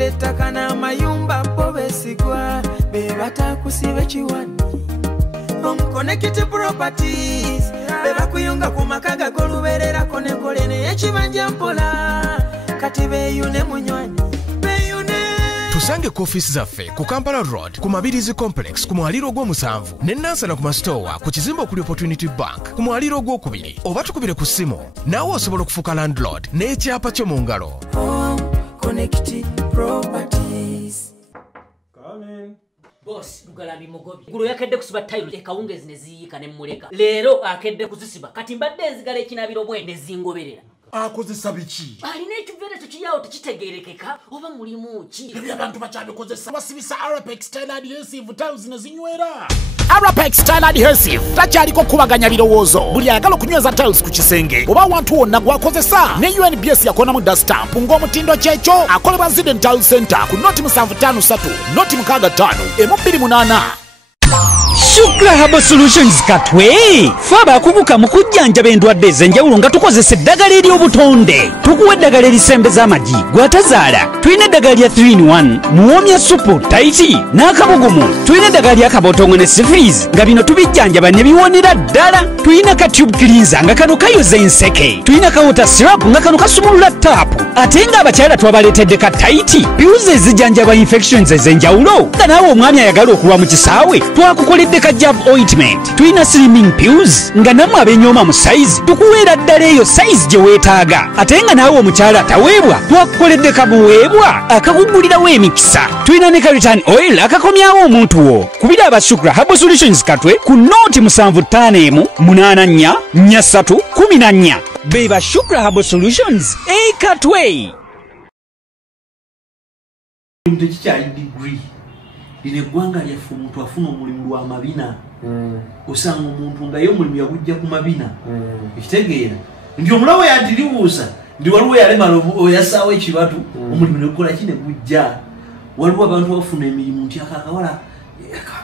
abatunda ettaka n'amayumba bo besigwa be batakusiba kiwani Connected properties beba kuyunga ku makaga golubererako nekole n'ekibanja mpola kati beeyune munywani Tusange ku office zaffe ku Kampala Road ku Mabirizi Complex ku mwaliro gw'omusanvu ne Nansana ku Mastowa ku kizimbe okuli Opportunity Bank ku mwaliro gw'okubiri oba tukubire ku ssimu naawe osobola okufuuka landlord n'ekyapa kyo mu ngalo. Connected properties. Boss Lugalambi Mugobi gulo yakedde kusiba tayiro ekawungezi ne ziyika ne muleka leero akedde kuzisiba kati mbadde enzigala ekinabiro bwe ne zingoberera akozesa biki alina ekiveera tekiyawo tekitegeerekeka oba mulimu ki ebyo abantu bakyabikozesa basibisa Arapex Style Adhesive tiles ne zinywera Arapex Style Adhesive takyaliko kubaganya birowoozo buli ayagala okunyweza tiles ku kisenge oba awantu wonna gwakozesa ne UNBS yakonamu dastamp ng'omutindo kyekyo akolebwa Zident Tile Center ku noti 753 noti 65 M28 Shukra Herbal Solutions Katwe faba kubuka mukujjanja bendwadde ezenjawulo nga tukozesa eddagala ery'obutonde tukuwa eddagala erisembeza amagi gwatazaala tulina eddagala lya 3-in-1 muwomya supu taiti n'akabugumu tulina eddagala lya kabotongwe ne sifirizi nga bino tubijjanjaba ne biwonera ddala tulina ka tube cleanser nga kano kayoza enseke tulina ka water syrup nga kano kasumulula taapu ate nga abakyala twabaleetedde ka taiti piuzi ezijjanjaba infections ezenjawulo nga naawe omwami ayagala okulwa mu kisaawe twakukoledde ka jab ointment tulina slimming pills nga namwe abenyooma mu size tukuweera ddala eyo size gye weetaaga ate nga naawe omukyala ataweebwa twakukoledde kabuweebwa akakugulirawo emikisa tulina ne ka return oil akakomyawo omuntu wo kubira abasukra Herbal Solutions Katwe ku nooti 75444314 beba Shukra Herbal Solutions Katwe ndikikyali degree lino eggwanga lyaffe omuntu afuna omulimu lwa mabina osanga omuntu nga ye omulimu yagujja ku mabina ekitegeera nti omulawo yandiriwuusa ndi waliwo yalemala oyasaawo ekibatu omulimu negukola ki ne gujja waliwo abantu bafuna emirimu nti akakawala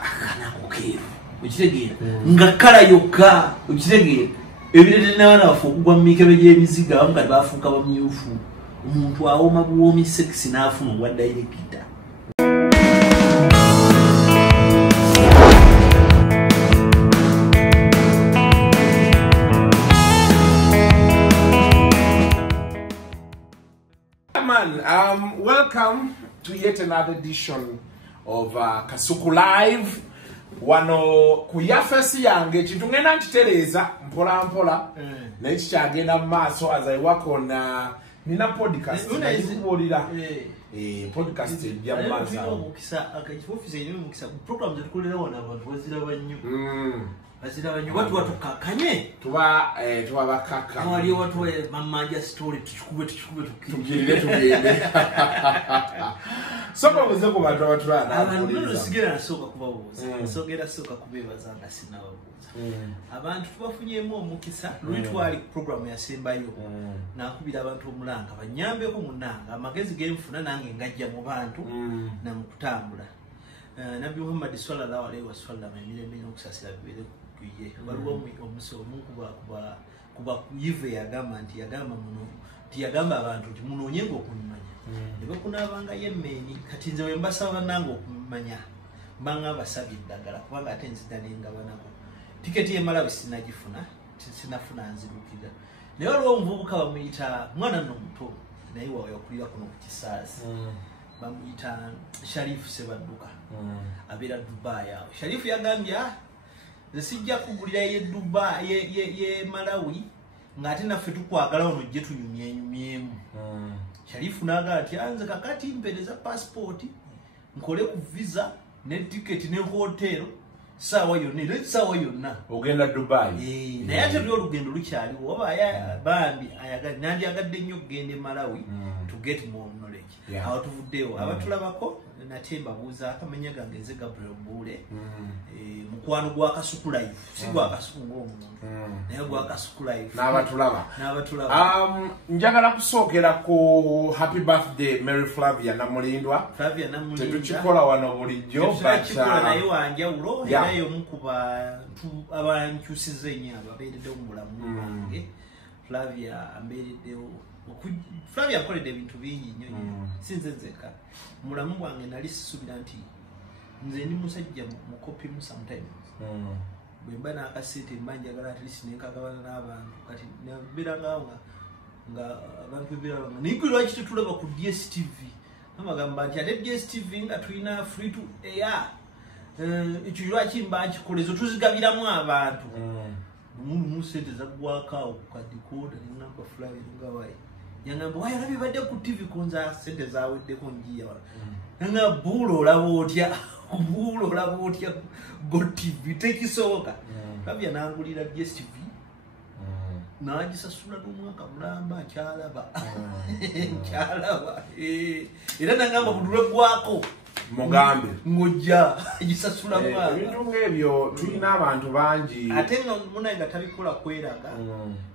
akanako keeru ekitegeera nga kala yokka ekitegeera ebirere n'abaana baffe okugwa mu mikebe gy'emiziga abamu kati bafuuka bamyufu omuntu awoma buwoomi sekisi n'afuna obwa dayirekita Welcome to yet another edition of Kasuku Live. Wano kuyafesi yange ekintu ngenda nkitereeza mpola mpola naye kikyagenda mu maaso as I work on nina podcast ndikubuulira podcast ejja mu maaso office eri mukisa program zetukolera wano abantu baziraba nnyo baziraba nnyo watu watukakanye tuba bakaka wali watu mamanja story tukikube tugende soko buze ku bantu abatulana abantu sigera nasoka kubabuuza sogera soka kubebaza nga sinababuuza abantu tubafunyemu omukisa lwitwali program yasembayo nakubira abantu omulanga banyambeko munanga amagezi genfuna nange ngajja mu bantu na mukutambula Nabi Muhammad sallallahu alaihi wasallam emirembe n'okusasira bibere kuye waliwo omusomo kuba yive yagamba nti yagamba muno nti yagamba abantu nti munonyenga okumanya ne bakunabanga yemmeni kati nze wembasaba nange okumanya mbanga basabye ddagala kubanga ate nzida nengaba nako tiketi y'emalawi sinafuna nzirukira naye waliwo omuvubuka bamuyita mwana n'omuto naye wawe yakulira kuno ku kisaasi bamuyita Sharifu Sebadduka abira Dubai awo Sharifu yagambye sijja kugulira ye Dubai ye Malawi ngate naffe tukwagala ono je tunyumyemu Sharifu naga ati anze kakati mpeleza passport nkole ku visa ne ticket ne hotel sawa yonna ogenda Dubai naye ate lyo lugendo lukyali oba bambi ayagadde nandi agadde nnyo kugenda Malawi to get more knowledge awo tuvuddeyo abatulabako natemba buuza akamenya gange nze Gabriel Buule mukwano gwa Kasuku Live si gwa Kasuku ng'omuntu naye gwa Kasuku Live n'abatulaba njagala kusookera ku happy birthday Mary Flavia Namulindwa tetukikola wano bulijjo bakikola naye wanjawulo era y'omukuba abankyusiza ennyo ababeereddewo mu bulamu bwange Flavia ambeereddewo Flavia akoledde ebintu bingi nnyo sinze nzeka mulamu bwange nali sisubira nti nze ndi musajja mukopimu sometimes bwemba n'akasente mba njagala at least nenkagabana n'abantu kati nabeera nga abantu bebeera naye lwaki tetulaba ku DSTV amagamba nti ate DSTV nga tulina free to air ekyo lwaki mba nkikolezo tuzigabiramu abantu mu sente zaggwakaawo ku kadikoda nenamba Flavia ngawayi yangamba waya labi badde ku TV konza sente zaweddeko njiya nanga bulo labotya go TV tekisoka Flavia nangulira DSTV nagisasula n'omwaka mulamba kyalaba era nangamba budulwe gwako mugambe ngojja gisasula mwaka ebintu ng'ebyo tulina abantu bangi ate nga munanga tabikola kweraga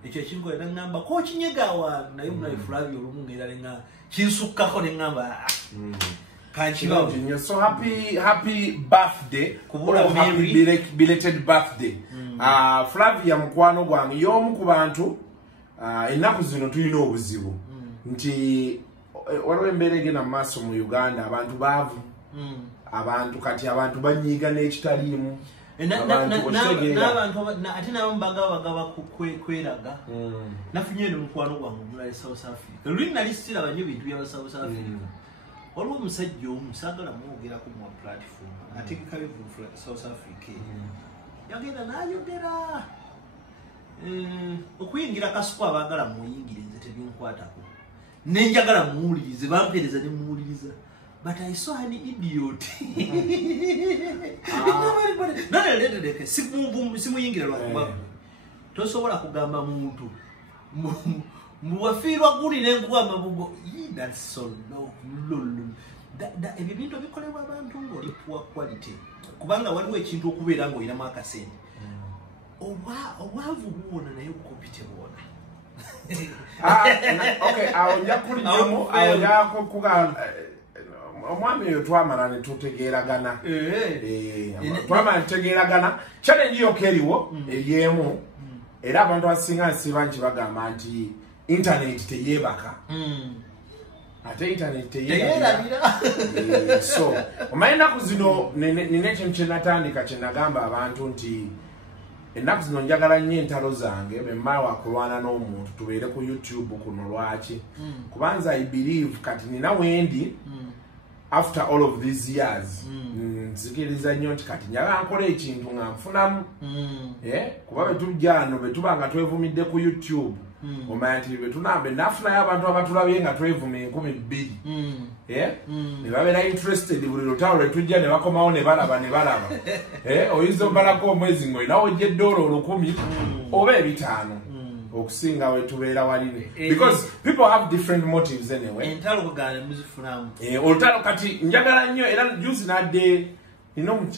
ekyo ekintu era ngamba ko kinyegawa naye munaye Flavia olumu ng'era nga kinsukkako ne ngamba kanchibawo so happy birthday kubula happy belated birthday Flavia mukwano gwange y'omu ku bantu ennaku zino tulina obuzibu nti waliwo embeera egenda mu maaso mu Uganda abantu baavu abantu kati abantu banyiiga n'ekitaliimu ate nabo bagaba kweraga nafunye eno mukwano gwange omulali South Africa luli nali siraba nnyo bintu byaba South Africa waliwo omusajja omu saagala mwogerako mu platform ategeka bivu South Africa yagenda n'ayogera okuyingira Kasuku abaagala muyingire nze tebinkwatako nenjagala muwulirize bampeereza ne muwuliriza but I saw an idiot simuyingira lwakuba tosobola kugamba muntu muwafiirwa guli nenkugamba bugo that's so low ebyo bintu bikolebwa abantu ng'oli poor quality kubanga waliwo ekintu okubeera ng'olinamu akasente obwavu buwona naye obukopite bwona awo nja kulimu awo yako kuga omwami oyo twamala ne tutegeeragana twamala ne tutegeeragana challenge yokka eriwo eryemu era abantu asinga nsiba nti bagamba nti internet teyeebaka ate internet teyeerabira so omanyi ennaku zino nina ekintu kye natandika kye nagamba abantu nti ennaku zino njagala nnyo entalo zange bemmaawa kulwana n'omuntu tubeere ku YouTube kuno lwaki kubanza I believe kati nina wendi after all of these years nzikiriza nnyo nti kati njagala nkola ekintu nga nfunamu kuba betujjano betuba nga twevumidde ku YouTube omanya nti betunambe nafunayo abantu abatulabye nga twevuma 2,000 ne babeera interested buli lutalo lwetujja ne bakomawo ne balaba oyinza obalako omwezi ng'olinawo ojja $1,000 oba 5 okusinga wetubeera waline because people have different motives anyway olutalo kati njagala nnyo era juzi nadde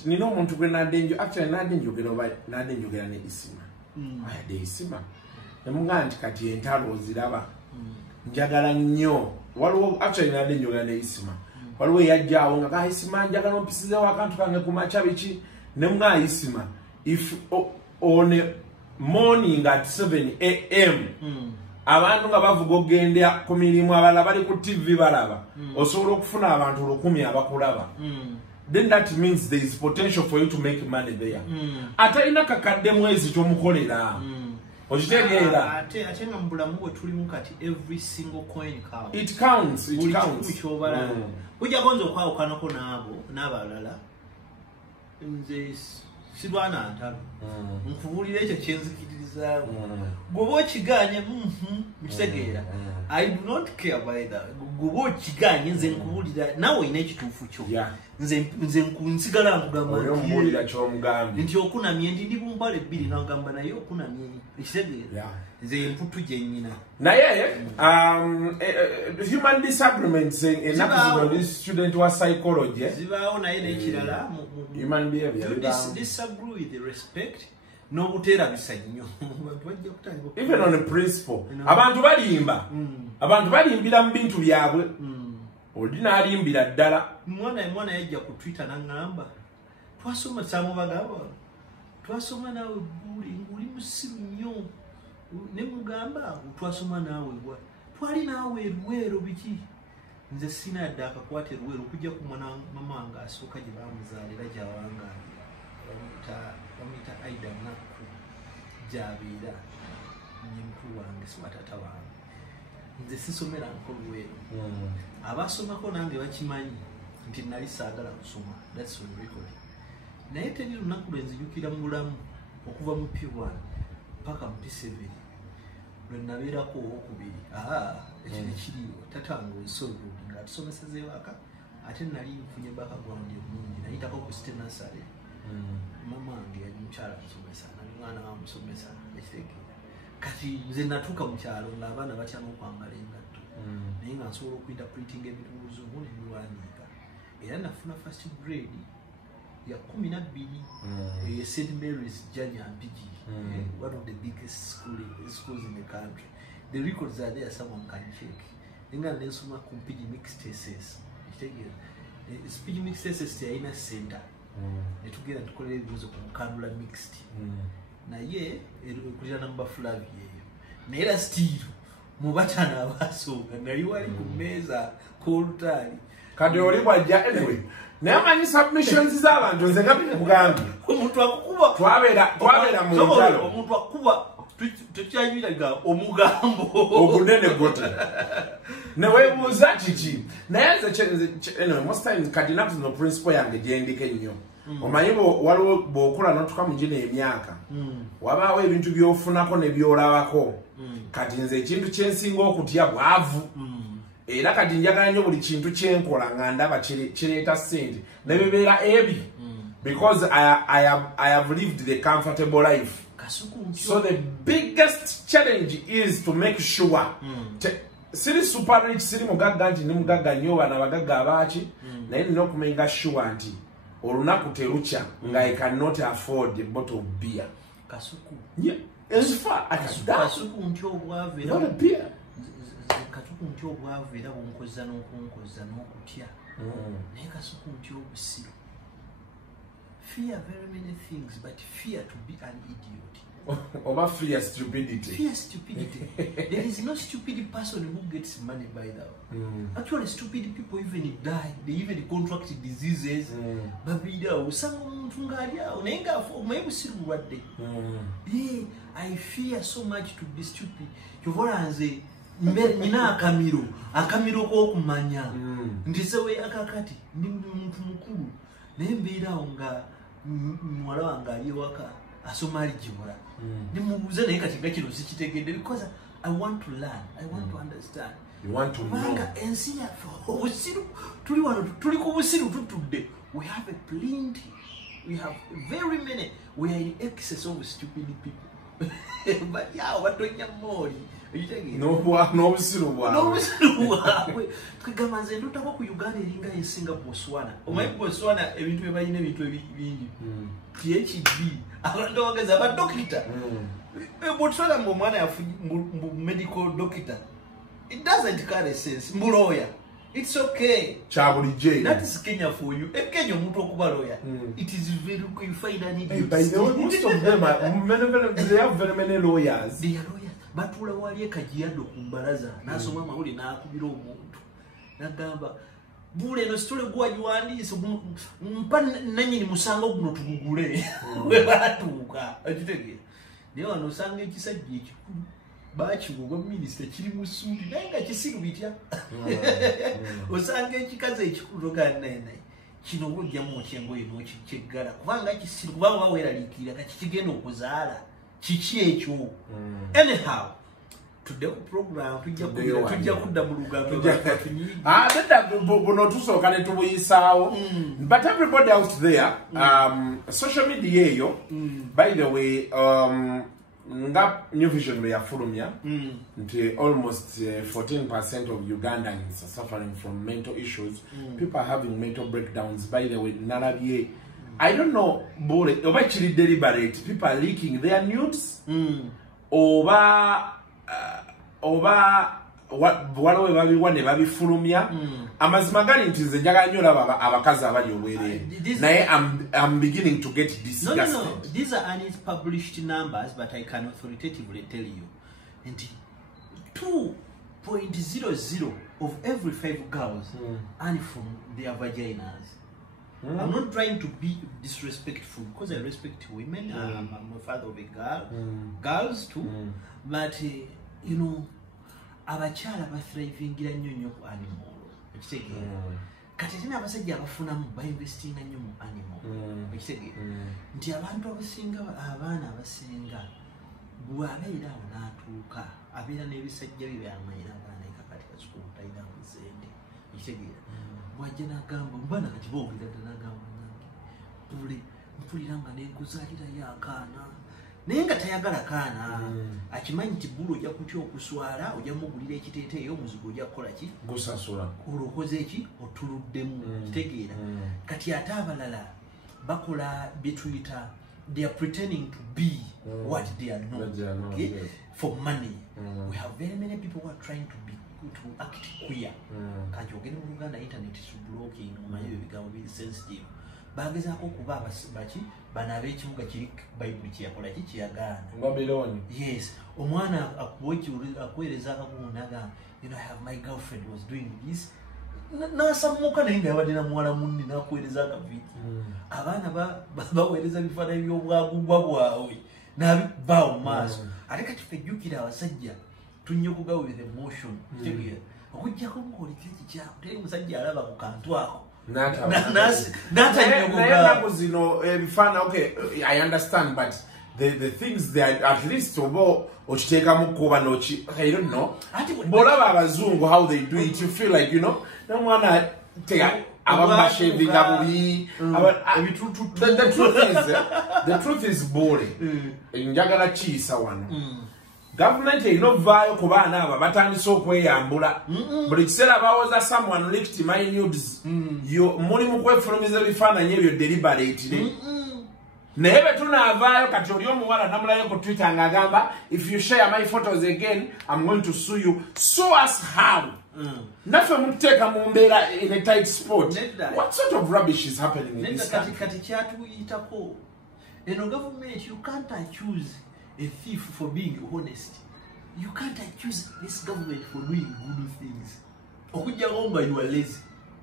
nina omuntu gwe nadde actually nadde njogera ne Isima ayadde Isima nemugaa nti kati entalo oziraba njagala nnyo waliwo actually nadde njogera ne Isima waliwo eyajjaawo nga Isima njagala ompisizeewo akantu kange ku makya biki nemugaa Isima if on a morning at 7 AM abantu nga bavuga ogenda ku mirimu abalala bali ku TV balaba osobola okufuna abantu 100 abakulaba then that means there is potential for you to make money there atalina kakadde mwezi kyomukolera okitegeera ate nga mu bulamu bwe tulimu kati every single coin counts it counts kyobala ujja gonza okwawukanako n'abalala nze sirwana ntalo nkubuulira ekyo kyenzikiririzaawo gwoba okiganye mukitegeera I do not care by that gwoba okiganye nze nkubuulira nawe olina ekituufu kyo nze nsigala nkugamba nti okunamye ndi bumpale 2 nagamba naye okunamye ekitegeera nze emputu gye nnyina naye human disagreements ennaku zino this student wa psychology zibaawo naye n'ekirala human behavior disagree with the respect n'obuteerabisa nnyo even on a principle abantu balimbira mu bintu byabwe oli n'alimbira ddala mwana yajja ku Twitter n'aŋŋamba twasoma samubagaba twasoma naawe Buule ng'oli musiru nnyo ne mugamba twasoma naawe twali naawe eruweero biki nze sina yadde akakwata eruweero okujja ku mwana mama wange asooka gye bamuzaalira gyawangaanira bamuyita aida nakku gyabeera nye mukulu wange siwa taata wange nze sisomera nko luweero abasomako nange bakimanyi nti nali saagala kusoma that's on record naye teri lunaku lwenzijukira mu bulamu okuva mu P1 paka mu P7 lwe nabeerako owokubiri ekyo ekiriwo tatange osoludi nga tusomeseza ewaka ate nali nfunye background omulungi nayitako ku state nursery mama wange yali mukyala musomesa nali mwana wamusomesa ekitegeera kati nze natuuka mu kyalo ng'abaana batya n'okwambala engatto naye nga nsobola okuinterpretinga ebintu mu luzungu ne biwandiika era nafuna first grade ya 12 ye St. Mary's Janyampigi, one of the biggest schools in the country. The records are there, someone can check. Inga nesoma kumpigi mixed thesis. Pigi mixed thesis ya ina center. Netugera tukolera ebibuzo ku mukandula mixed. Na ye kuja namba flavi yeyo. Na era still mubatana abasooka nali wali ku meza kolutali. Kati oli bwajja anyway. Namanyi submissions z'abantu nze nga bikugambye omuntu akukuba twabera mu ntalo omuntu akukuba tukyayiraga omugambo ogunene gote neweebuuza kiki naye nze most times kati naku zino principle yange gyendika ennyo omanyi waliwo bw'okula n'otuka mu gino emyaka wabaawo ebintu by'ofunako ne by'olabako kati nze ekintu kyensinga okutya bwavu era kati njagala nnyo buli kintu kyenkola nga ndaba kireeta ssente ne bibeera ebi because I have lived the comfortable life. So the biggest challenge is to make sure siri super rich siri mugagga nti ndi mugagga nnyo bana bagagga abaaki naye nina okumenga sure nti olunaku terukya nga I cannot afford a bottle of beer. Kasuku. Yeah. As far as that. Kasuku nti obwavu era not a beer. Kasuku nti obwavu era bunkozza n'okunkozza n'okutya. Naye kasuku nti obusiru. Fear very many things, but fear to be an idiot. Over fear stupidity. Fear stupidity. There is no stupid person who gets money by that. Actually, stupid people even die. They even contract diseases. I fear so much to be stupid. Nina akamiro ko kumanya ndisewe akakati ndi muntu mukuru nembeera nga mwala wanga ali waka asomali jibula ndimubuze naye kati ngakino sikitegedde because I want to learn, I want to understand. You want to know. Manga ensi ya obusiru tuli wano tuli ku busiru tutudde. We have a plenty. We have very many. We are in excess of stupid people. But yeah, what do you mori? No busiru bwawe. Twegamba nze ndutako ku Uganda eringa ensinga Botswana. Omanyi Botswana ebintu ebayina ebintu ebingi. PhD abantu bageza ba doctor. Botswana ngomwana yafunye medical doctor. It doesn't carry sense. Lawyer. It's okay. Chabuli J. That is Kenya for you. If Kenya mutu okuba lawyer, it is very good. You find an idiot. By the way, most of them are they have very many lawyers. They are lawyers. But ula wali Kajiado kumbaraza nasoma mawuli na akubira omuntu nagamba Buule no stole gwa juwandiise mpa nanyini musango guno tugugule we batuuka akitegera naye wano osanga ekisajja ekikulu bakiwuga minisita kiri mu ssuudi naye nga kisiru bitya osanga ekikazi ekikulu naye kino bwojjamu okyengoye n'okikyeggala kubanga kisiru kubanga baweeraliikirira kati kigenda okuzaala kiki ekyo anyhow today program tujja kudda mu lugambo buno tusooka ne tubuyisaawo but everybody out there social media eyo by the way nga New Vision lwe yafulumya nti almost 14% of Ugandans are suffering from mental issues. People are having mental breakdowns. By the way, nalabye I don't know, Buule, oba kiri deliberate. People are leaking their nudes. Oba waliwo babiwa ne babifulumya. Amazima gali nti nze njagala nnyo olaba abakazi abali obwereere. Naye I'm beginning to get disgusted. No. These are unpublished numbers, but I can authoritatively tell you. And 2 0.00 of every 5 girls earn from their vaginas. I'm not trying to be disrespectful because I respect women. I'm a father of a girl, girls too. But you know, abachala thriving nnyo ku animal. Kati tena abasajja abafunamu bainvestinga nnyo mu animal. Nti abantu abaana abasinga bw'abeera awo n'atuuka abeera n'ebisajja bye byamanyira abaana ekakati Kasuku talina muzende. Bw'ajja n'agamba mbana kati boogera ddala n'agamba nange mpulira nga nenkuzaalirayo akaana naye nga tayagala kaana akimanyi nti Buule ojja kutya okuswala ojja mugulira ekiteeteeyo omuzigo ojja kukola ki gusasula olokoze eki otuluddemu kitegeera kati ate abalala bakola betuyita they are pretending to be what they are not, okay? For money. We have very many people who are trying to act queer. Can't you get in Uganda internet is blocking omanyi become very sensitive. Bagezaako kuba abachi banabe ekibuga kiri Bible kyakola kiyagaana. Babylon. Yes. Omwana akuweereza akagunaga, you know, I have my girlfriend was doing this. Nasamuka naye nga yabadde na muwala munni n'akuweereza akaviti. Abaana baweereza bifaananyi by'obwagugwa bwabwe n'abibaawo mu maaso. Ate kati ffe jjukira abasajja tunnyogoga with emotion. Okuggyako ng'oliko ekikyamu teri musajja alaba ku kantu ako. Okay, I understand, but the things that at least obo ochitekamu kuba nochi, I don't know. Bolaba abazungu how they do it, you feel like, you know, no mwana teka abamba shaving abubi. The truth is Buule. Njagala chisa wano. Government inobvayo ku baana aba batandise okweyambula buli kiseera bawoza someone licked my nudes muli mu kwefulumiza ebifaananyi ebyo deliberately naye bwe tunaavaayo kati oli omuwala namulayo ku Twitter ng'agamba if you share my photos again I'm going to sue you. Sue us how? Naffe muteeka mu mbeera in a tight spot. What sort of rubbish is happening in this country? Kati kyatuyitako eno government you can't accuse a thief for being honest. You can't accuse this government for doing good things. Okujja ngomba you are lazy.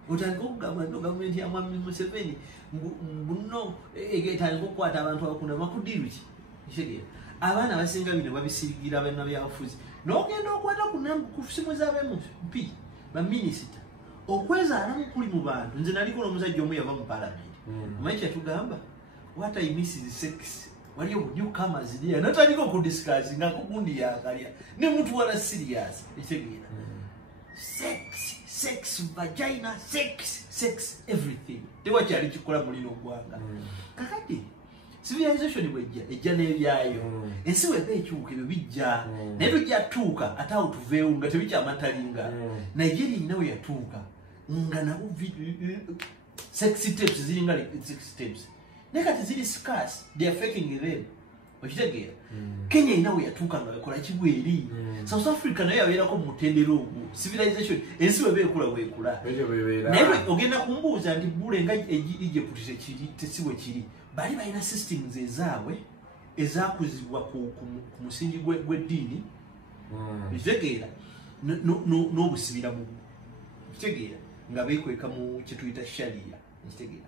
Utangogamba no government ya Mwami Museveni mbuno egeta ngokwata abantu abakunda makudiru ki. Kitegeera. Abaana basinga bino babisigira abana byafuzi. N'ogenda okwata ku simu z'abemu mpi ba minister. Okweza alamu kuli mu bantu. Nze naliko n'omusajja omu yava mu parliament. Omanyi kyatugamba? What I miss is sex. Wali newcomers there nataliko ku discuss nga kugundi ya kalya ne mtu wala serious ekitegeera sex vagina sex everything tewa kyali kikola mulino gwanga kakati civilization ejja n'ebyayo ensi webe ekyuka ebyo bijja naye tujja tuuka ate awo tuveewo nga tebikyamatalinga Nigeria inawe yatuuka nga nabo sex tapes ziringa sex tapes nekati ziri scarce they are faking them okitegeera Kenya inawe yatuuka nga bakola kibweri South Africa naye yabeerako mu mutendero ogwo civilization ensi webe ekula bwekula naye ogenda kumbuuza nti Buule nga Egypt tesiwe kiri bali balina systems ezaabwe ezakuzibwa ku musingi gw'eddiini ekitegeera n'obusibira mu ekitegeera nga beekweka mu kyetuyita sharia ekitegeera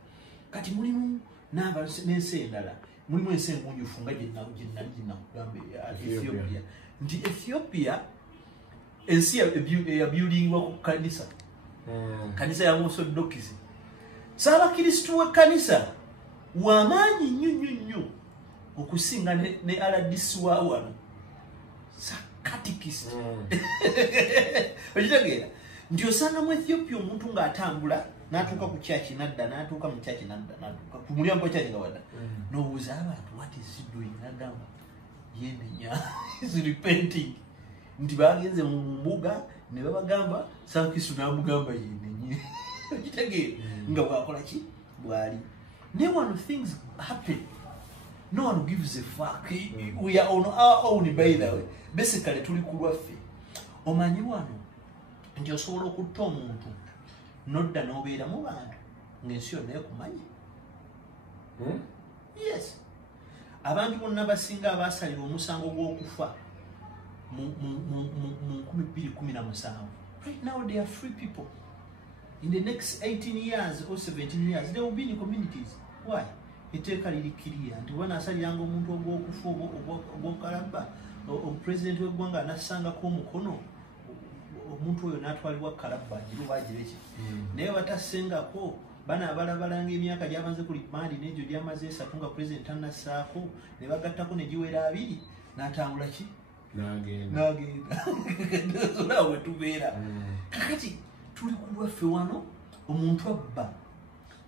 kati mulimu n'ensi endala mulimu ensi engunjufu nga gyenakugamba Ethiopia nti Ethiopia ensi eyabyulingibwa ku kanisa kanisa ya Orthodox Ssaabakristu w'ekkanisa w'amaanyi nnyo okusinga ne RDC wa wano sakatikist okitegeera nti osanga mu Ethiopia omuntu ng'atambula n'atuuka ku church nadda n'atuuka mu church nadda n'atuuka ku mulyango church nga wadda n'obuuza abantu what is he doing n'agamba yemenya is repenting nti bagenze mu mbuga ne babagamba Ssaabakristu n'amugamba yemenye okitegeera nga bwakola ki bwali ne one things happen no one gives a fuck we are on our own by the way basically tuli ku lwaffe omanyi wano nti osobola okutta omuntu nodda n'obeera mu bantu ng'ensi yonna ekumanyi yes abantu bonna basinga abaasalira omusango gw'okufa Right now they are free people. In the next 18 years or 17 years, they will be in communities. Why? Iteka lilikiria nti wana asali yango omuntu ogwokufa ogwokalaba president w'eggwanga anasanga ko mukono omuntu oyo n'atwalibwa kalaba jiru bagireki naye batasengako bana abalabalanga emyaka gyabanze ku limandi n'egyo gyamaze esatu nga president anasaako ne bagattako ne giwera 2 n'atambula ki n'agenda olaba we tubeera kakati tuli ku lwaffe wano omuntu abba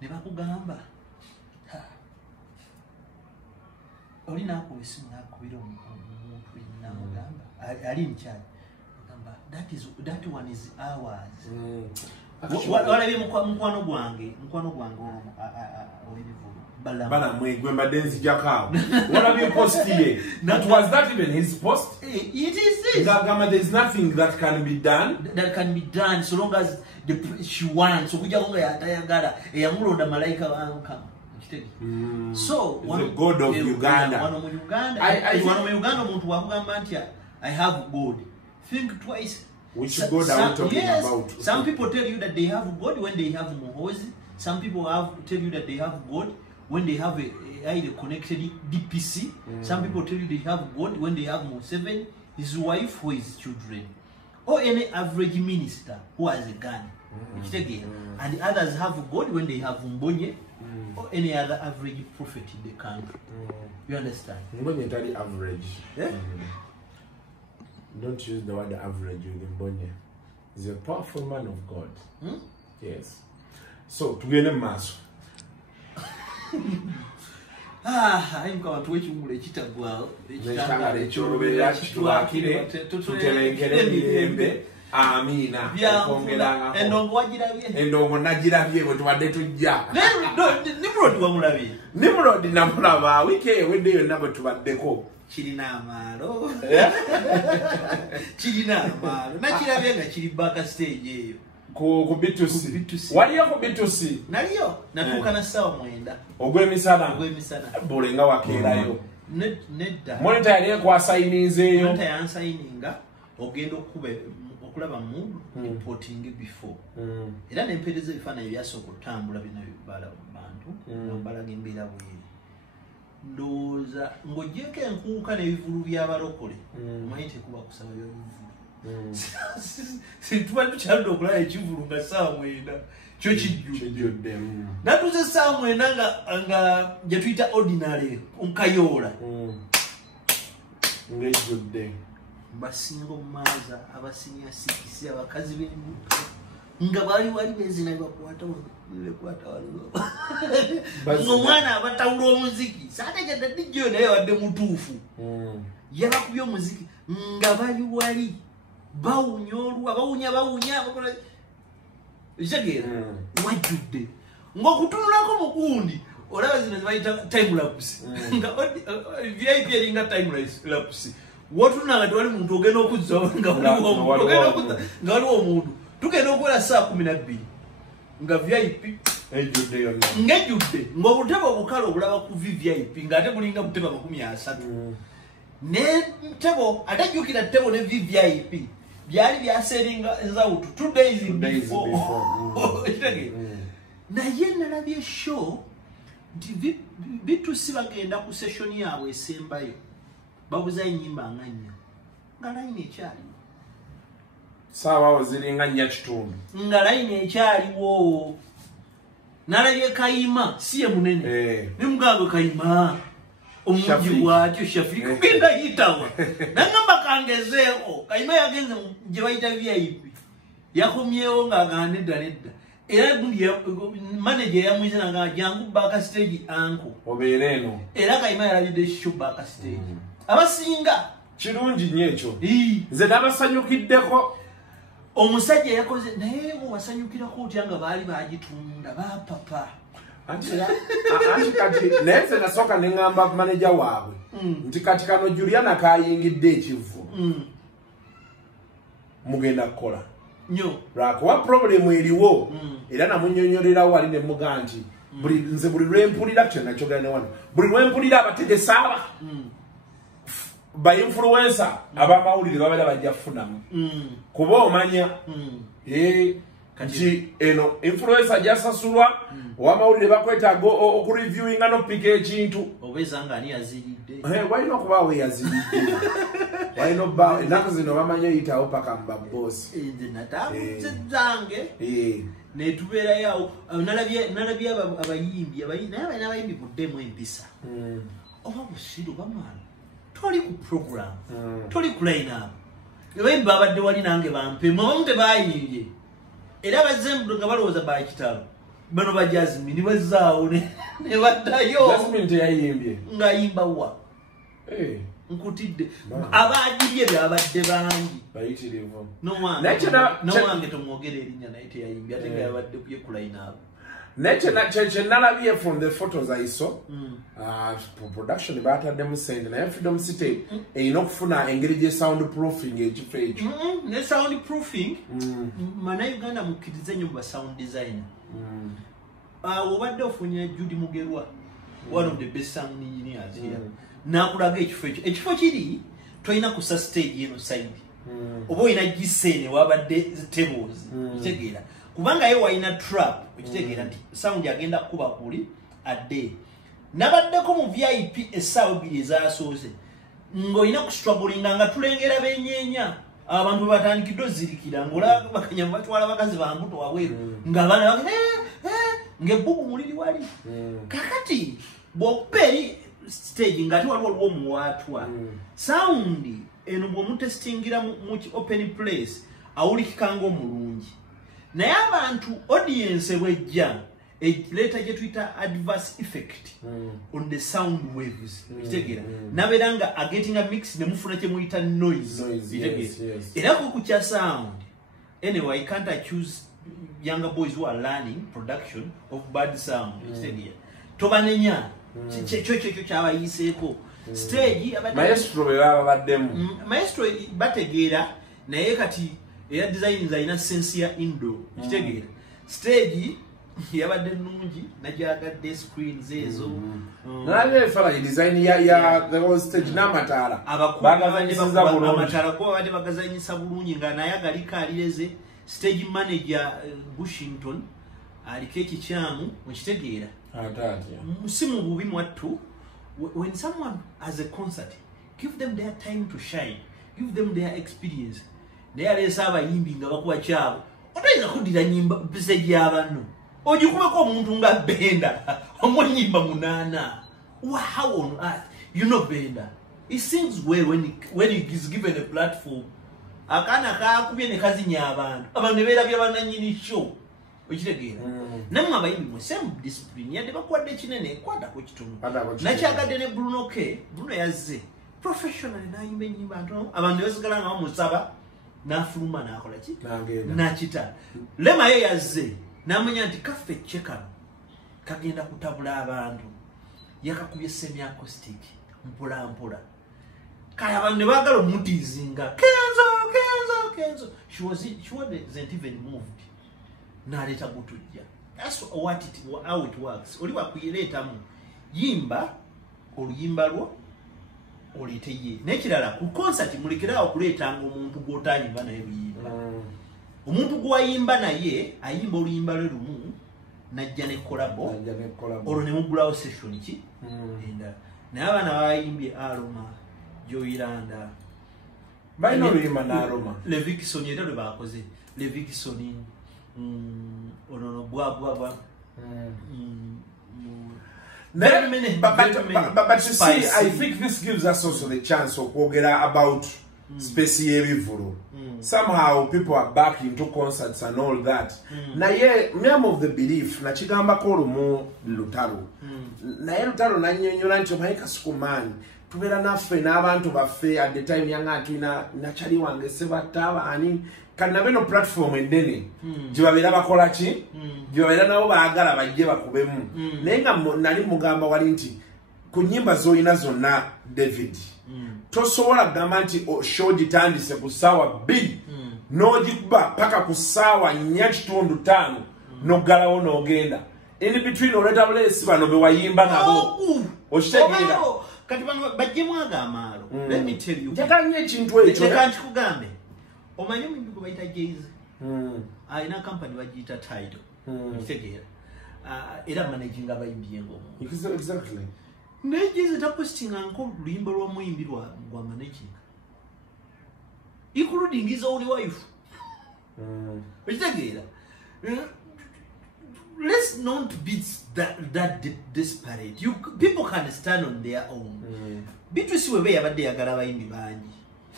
ne bakugamba oli nakuwa esimu nakubira omuntu namugamba ali nkyali agamba that one is ours walabye mukwano gwange ow'ebivulu bana mwegwe madenzi jakao walabye post ye that was that even his post it is ngagamba there's nothing that can be done so long as she wants okujja konga yatayagala eyamulonda malayika wanka so the god of Uganda one of Uganda omuntu wakugamba nti I have God. Think twice. Which God are we talking about? Some people tell you that they have God when they have Mohozi. Some people tell you that they have God when they have a highly connected DPC. Some people tell you they have God when they have Mo7, his wife or his children. Or any average minister who has a gun. And others have God when they have Mbonye. Or any other average prophet in the country. You understand? Mbonye is average. Yeah? Don't use the word average with Mbonye. He's a powerful man of God. Yes. So, to get a mass. I'm going to wait you to cheat as well. Amina. Endongo najirabye bwe twadde tujja. Nimrod wamulabye. Nimrod namulaba wike wedde yonna bwe tubaddeko. Kirina amaalo. Kirina amaalo. Nakirabye nga kiri back stage eyo. Ku B2C. Waliyo ku B2C. Naliyo. Natuuka na ssaawa 9. Ogw'emisana. Buule nga wakeerayo. Nedda. Monitor yali ekwasayininzeeyo. Monitor yansayininga ogenda okulaba mu reporting before. Era nempeereza ebifaananyi byasooka okutambula bino bibala bantu nambalaga embeera bweri. Ndowooza ng'oggyeko enkuuka n'ebivulu by'abalokole omanyi tekuba kusaba by'ebivulu. Tuba tukyaludde okulaba ekivulu nga ssaawa 9 kyo kijjudde. Natuuze ssaawa 9 nga gye tuyita ordinary nkayoola. Ng'ejjudde. Basinga omumaaza abasinya sikisi abakazi b'embuto nga bali bezina bakwata waliwo ng'omwana abatawula omuziki saategedde dijjo naye wadde mutuufu yabakubye omuziki nga bali wali bawunya olwa bawunya ekitegeera wajjudde ng'okutunulako mukundi olaba zino zibayita time lapse nga VIP eringa time lapse watunanga tewali muntu ogenda okuzza nga waliwo omuntu tugenda okukola saa 12 nga VIP ejjudde yonna ng'ejjudde ng'obutebe obukale obulaba ku VIP ng'ate bulinga butebe 30 n'entebo ate jjukira ttebo ne VIP byali byaseringa ezawutu 2 days before naye nalabye show nti B2C bagenda ku session yaabwe esembayo babuza enyimba nga 4 nga line ekyaliwo saawa ziringa 4 kitundu nga line ekyaliwo nalabye kayima siye munene nimugambwe kayima omuji bwatyo Shafiki kugenda yitawa nangamba kangezeeko kayima yagenze gye bayita VIP yakomyewo ng'agamba nedda era gundi manager yamwizana nga jangu back stage anko obeera eno era kayima yalabidde show back stage abasinga kirungi nnyo ekyo nze nabasanyukiddeko omusajja yakoze naye wasanyukirako otya nga baali bagitunda bapapa anti kati naye nze nasooka ne ŋŋamba manager waabwe nti kati kano Juliana kayingidde ekivu mugenda kukola nnyo lwakuba problemu eriwo era namunnyonnyolerawo wali ne muga nti nze buli lwempulira kyo nakyogera ne wano buli lwempulira abategesa aba ba influencer abamawulire babera bajja kufunamu kuba omanya kanti eno influencer jasasulwa wamawulire bakwetaaga okureviewinga n'oppika ekintu obezanga ani yaziridde walina okuba we yaziridde walina obba ennaku zino bamanya oyitawo paka mu baboosi natamuzezange netubeerayo nalabye abayimbi naye balina abayimbi buddemu empisa oba busiru bamaana toli ku program toli ku line up abayimbi babadde wali nange bampe mwamu tebayimbye era bazembudo nga balowooza bakitalo bano bajazimi nibazaawo ne baddayo teyayimbye ng'ayimba wa nkutidde abagirye byabadde bangi bayitirivu nowange tomwogera erinnya naye teyayimbye ate nga yabadde yekulainaabo nalabye from the photos I saw production bataddemu sente naye Freedom City erina okufuna engeri gye soundproofing ekifo ekyo ne soundproofing mana Uganda mukkirize nnyo ba sound designer obadde ofunye Judy Mugerwa one of the best sound engineers here nakulaga ekifo kiri toyina kusa stage yeno side oba oyina gisene wabadde tables kitegeera kubanga ye waina trap okitegeera nti sound agenda kuba kuli adde nabaddeko mu VIP essaawa 2 ezasoose ng'olina kustrugglinga nga tulengera benyeenya abantu batandikidde ozirikira ng'olaba bakanya batwala bakazi bambuto wabweru nga bana ng'ebbugu muliri wali kakati bw'okuba eri stage ng'ate waliwo omuwaatwa sound eno bw'omutestingira mu open place awulikika ng'omulungi naye abantu audience bwejja leeta gye tuyita adverse effect on the sound waves kitegeera nabeera nga agetting a mix ne mufuna kye muyita noise era ku kya sound anyway I can't accuse younger boys who are learning production of bad sound kitegeera tobanenya kyekyo kyabayiseeko stage maestro bebaba baddemu maestro bategeera naye kati era design zaina sense ya indo kitegeera stage yabadde nungi najagadde screens ezo nale fala design ya the whole stage n'amataala bagazanyisa bulungi amataala ko bade bagazanyisa bulungi nga naye agalika alireze stage manager Bushington aliko ekikyamu mukitegeera musimu bubi mwattu when someone has a concert give them their time to shine give them their experience naye aleesa abayimbi nga bakuba kyabo otoyinza kuddira nyimba mpise gy'abanno ogikubeko omuntu nga Benda omwenyimba 8 how on earth you know Benda he sings well when he is given a platform akaana kakubye ne kazinya abantu ne beerabye bannannyini show okitegeera nammwe abayimbi mwe same discipline yadde bakwadde kinene ekwatako kitono nakyagadde ne Bruno yazze professionally nayimba ennyimba ntono abantu ne basigala nga bamusaba n'afuluma n'akola ki n'akita lema ye yazze n'amanya nti kaffe kyekano kagenda kutabula abantu yakakubye semi acoustic mpola kaya abantu ne baagala omutiizinga kenzo she wasn't even moved n'aleeta gutujja that's how it works oli wakuyireetamu yimba oluyimba lwo olete ye nekirala ku concert mulekerawo kuleetanga omuntu gw'otayimba naye luyimba omuntu gw'ayimba naye ayimba oluyimba lwe lumu najja ne kolabo olwo ne mugulawo session ki enda naye abaana bayimbye Aroma Joyiranda balina oluyimba n'Aroma Levikson era lwe bakoze Levikson onono bwabwabwa But you see, I think this gives us also the chance of kwogera about space y'ebivulu. Somehow people are back into concerts and all that. Naye I'm of the belief na kigambako olumu Lutalo. Naye Lutalo nannyonnyola nti omanyi Kasuku man tubeera naffe n'abantu baffe at the time yanga tulina nachali wange sebatta ani kana beno platform endene jibabeera bakola ki jibabeera nabo baagala bajje bakubemu naye nga nali mugamba wali nti ku nnyimba z'olina zonna David tosobola kugamba nti show gitandise ku ssaawa 2 n'ogikuba paka ku ssaawa 4:5 n'oggalawo n'ogenda in between oleeta buleesi bano be wayimba nabo okitegeera kati bano bajjemu agamaalo. Let me tell you. Jakanye ekintu ekyo. Tekanti kugambe. Omanyi omuntu gwe bayita Jay-Z. Alina company bagiyita Tidal. Kitegeera. Era managing abayimbi engoma. Exactly. Naye Jay-Z tapostinga nko luyimba lw'omuyimbi lwa managing. Including his own wife. Kitegeera. Let's not be that desperate. People can stand on their own. B2C webe yabadde yagala abayimbi bangi.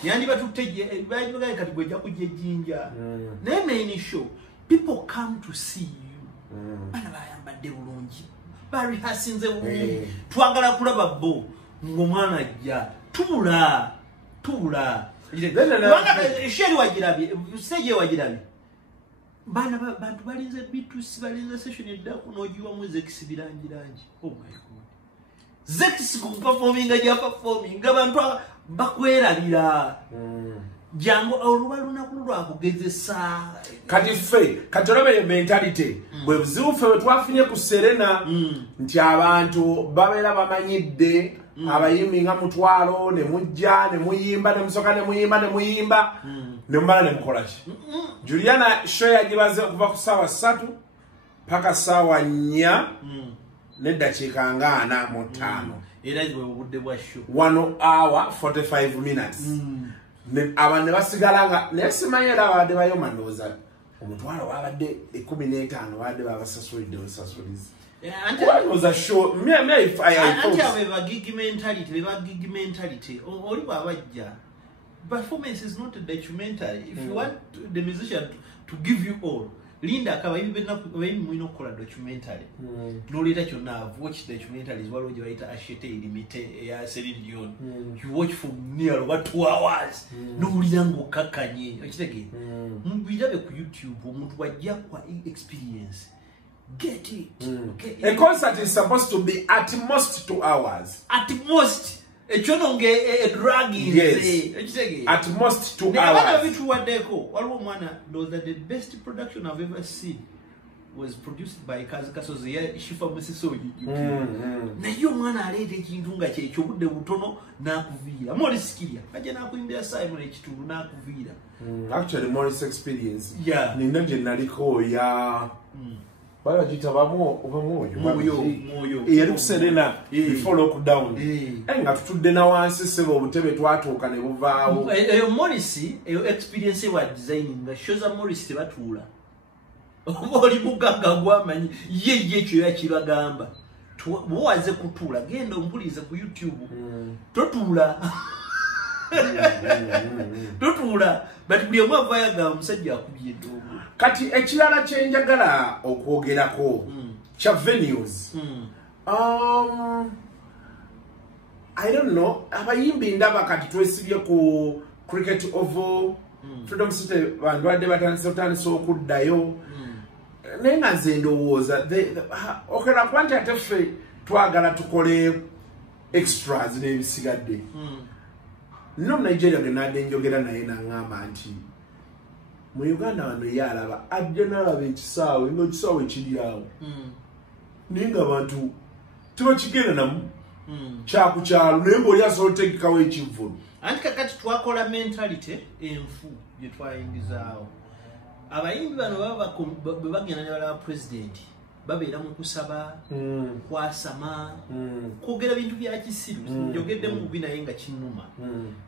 Yani batutte bayibaga kati gojja kujja jinja. Naye main show, people come to see you. Bana bayambadde bulungi. Bari hasinze bulungi. Twagala kulaba bo ng'omwana ajja. Tubula. Sheri wajirabi, stage wajirabi. Bana bantu balinze B2C balinze session eddaku n'ojiwa mu Zex birangirangi. Oh my god. Zex ku performing ja performing abantu bakwerabira. Jango olubaluna kulwa kugezesa. Kati katolobe mentality. Bwe buzibu ffe bwetwafunye ku Serena nti abantu babeera bamanyidde abayimbi nga mutwalo ne mujja ne muyimba ne musoka ne muyimba ne mbala ne mukolaki. Juliana show yagibaze okuva ku saawa 3 paka saawa 4 n'eddakiika nga 45. Era bwe budde bwa show 1 hour 45 minutes. Abantu basigala nga nesimanyi era abadde bayoma ndowooza omutwalo wabadde 15 wabadde babasasulidde obusasulizi. What was a show? Me if I have a gig mentality. Oli babajja. Performance is not a documentary. If you want the musician to give you all, Linda Bwiino kola documentary. No later you now watch documentaries while you write Ashete limite ya Celine Dion. You watch for near over 2 hours. No liango kakanye. Okitege. Mbijabe ku YouTube omuntu wajja kwa experience. Get it. Okay. A concert is supposed to be at most 2 hours. At most. A dragging. Yes. At most 2 hours. Knows that the best production I've ever seen was produced by Kasuku. Shifa Musisoji. Na hiyo mwana alete kintu nga kyekyo budde butono nakuvira. Morris Kiria. Kaje nakuimbira Simon ekitundu nakuvira. Actually Morris experience. Yeah. Nina je naliko ya bala jita moyo yali kuserena before lockdown nga tutudde na wansi sebo obutebe twatuuka ne buvaawo Morris experience wa designing nga shoza Morris tebatuula oli muganga gwamanyi ye kyo yakibagamba buwaze kutuula genda ompulize ku YouTube totuula totuula but buli omu avaayaga omusajja akubye eddogo. Kati ekirala kyenjagala okwogerako kya venues. I don't know, abayimbi ndaba kati twesibye ku Cricket Oval, Freedom City bandwadde batandise okuddayo. Naye nga nze ndowooza okera kuba nti ate ffe twagala tukole extras n'ebisigadde. No Nigeria genadde njogera naye naŋŋamba nti mu Uganda wano yalaba ajja n'alaba ekisaawe ng'ekisaawe kiri awo naye nga abantu tebakigenda namu kyakukyalo naye ng'oli asobola otegekawo ekivvulu. Anti kakati twakola mentality enfu gye twayingizaawo. Abayimbi bano bwe bagenda ne balaba pulezidenti babeera mu kusaba kwasama kwogera bintu bya kisiru njogedde mu bubi naye nga kinnuma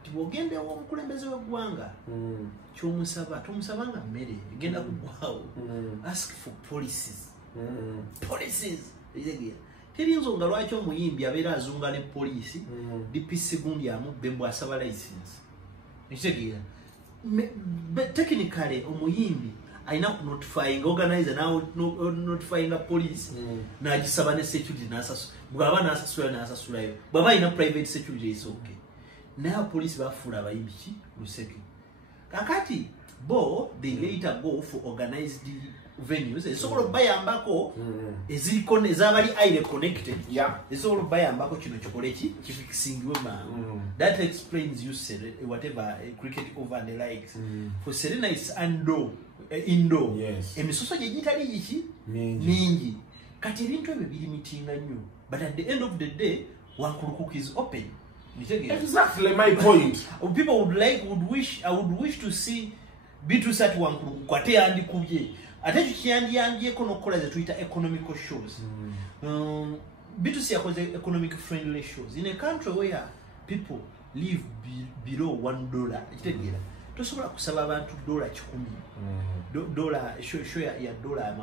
nti bw'ogendewo omukulembeze w'eggwanga ky'omusaba tomusaba nga mmere egenda kuggwawo. Ask for policies. Teri nsonga lwaki omuyimbi abeera azunga ne poliisi DPC gundi amubbe mbw asaba license. Ekitegeera technically omuyimbi aina ku notifying organizer now notifying a police na gisaba ne security nasasu bwaba nasasula nasasulayo bwaba ina private security is okay. Now police bafula abayimbi ki luseke kakati bo they later go for organized venues esobola bayambako eziriko ezabali aire connected esobola bayambako kino kikole ki kifixingwe mangu. That explains you said whatever Cricket Over and the likes for Serena is indoor. Emisoso gye gitali giki mingi kati ebintu ebyo birimitinga nnyo but at the end of the day Wankulukuku is open. Exactly my point. People would wish to see B2C at Wankulukuku ate yandikubye. Ate kyandyandyeko n'okukola ze tuyita economical shows. B2C yakoze economic friendly shows. In a country where people live below $1, ekitegeera tosobola kusaba abantu $100 dola show ya $20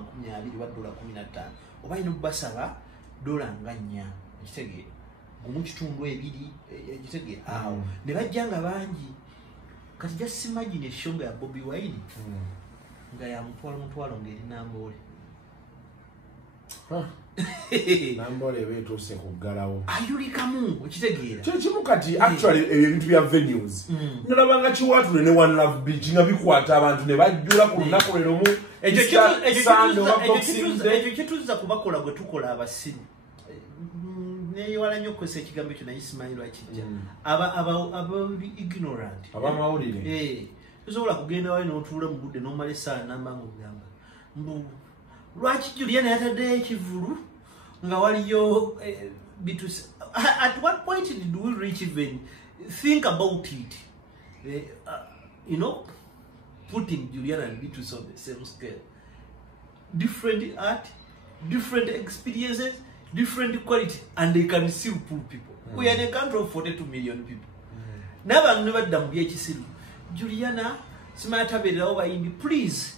wa $15 oba ino basaba $4 ekitegeera gumu kitundu ebiri ekitegeera awo ne bajjanga bangi kati just imagine eshonga ya Bobi Wine nga ya mutwalo ngeri Nambole Nambole betuse kuggalawo ayulikamu ekitegeera kimu kati actually ebintu bya venues nalabanga kiwatule ne One Love Beach nga bikwata abantu ne bajjula ku lunaku lero mu ekyo kituza kubakola gwe tukola abasiru neyewala nnyo okukozesa ekigambo ekyo naye simanyi lwakijja aba ignorant abamawulire tosobola kugenda wali n'otuula mu budde n'omala essaawa namba ng'ogamba lwaki Juliana yataddeyo ekivulu nga waliyo B2C. At what point did we reach even think about it? Putting Juliana and B2C on the same scale. Different art, different experiences, different quality, and they can still pull people. We are in a country of 42 million people. Never done Juliana, please.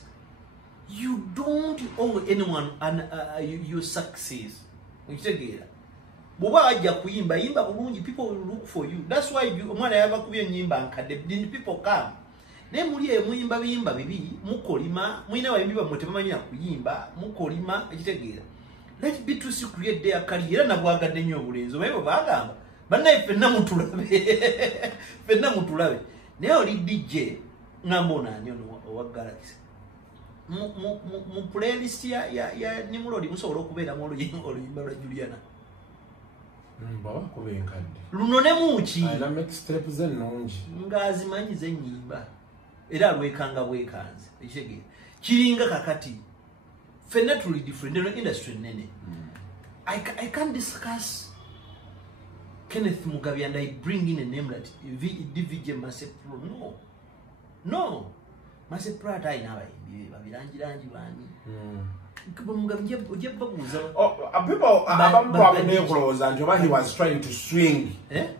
You don't owe anyone your success. Boba ajja kuyimba yimba bulungi, people will look for you. That's why omwana yava kubye nyimba nkadde, did people come? Ne muli emuyimba biyimba bibi mukolima mwina bayimbi bamwe tebamanya kuyimba mukolima ekitegeera. Let B2C create their career na bwagadde nnyo obulenzi obaye bagamba bannaye fenna mutulabe naye oli DJ ngambona ani ono owa Galaxy mu playlist ya Nimrod musobola okubeeramu oluyimba lwa Juliana baba kubenkadde luno ne muki ayina mixtape ze nnungi ng'azimanyi z'ennyimba era alwekanga bwekanze ekitegeera kiringa kakati fenna tuli different in industry nene. I can't discuss Kenneth Mugabe and I bring in a name that DVJ Masepro. No. Masepro ataina babirangirangi bani. People he was trying to swing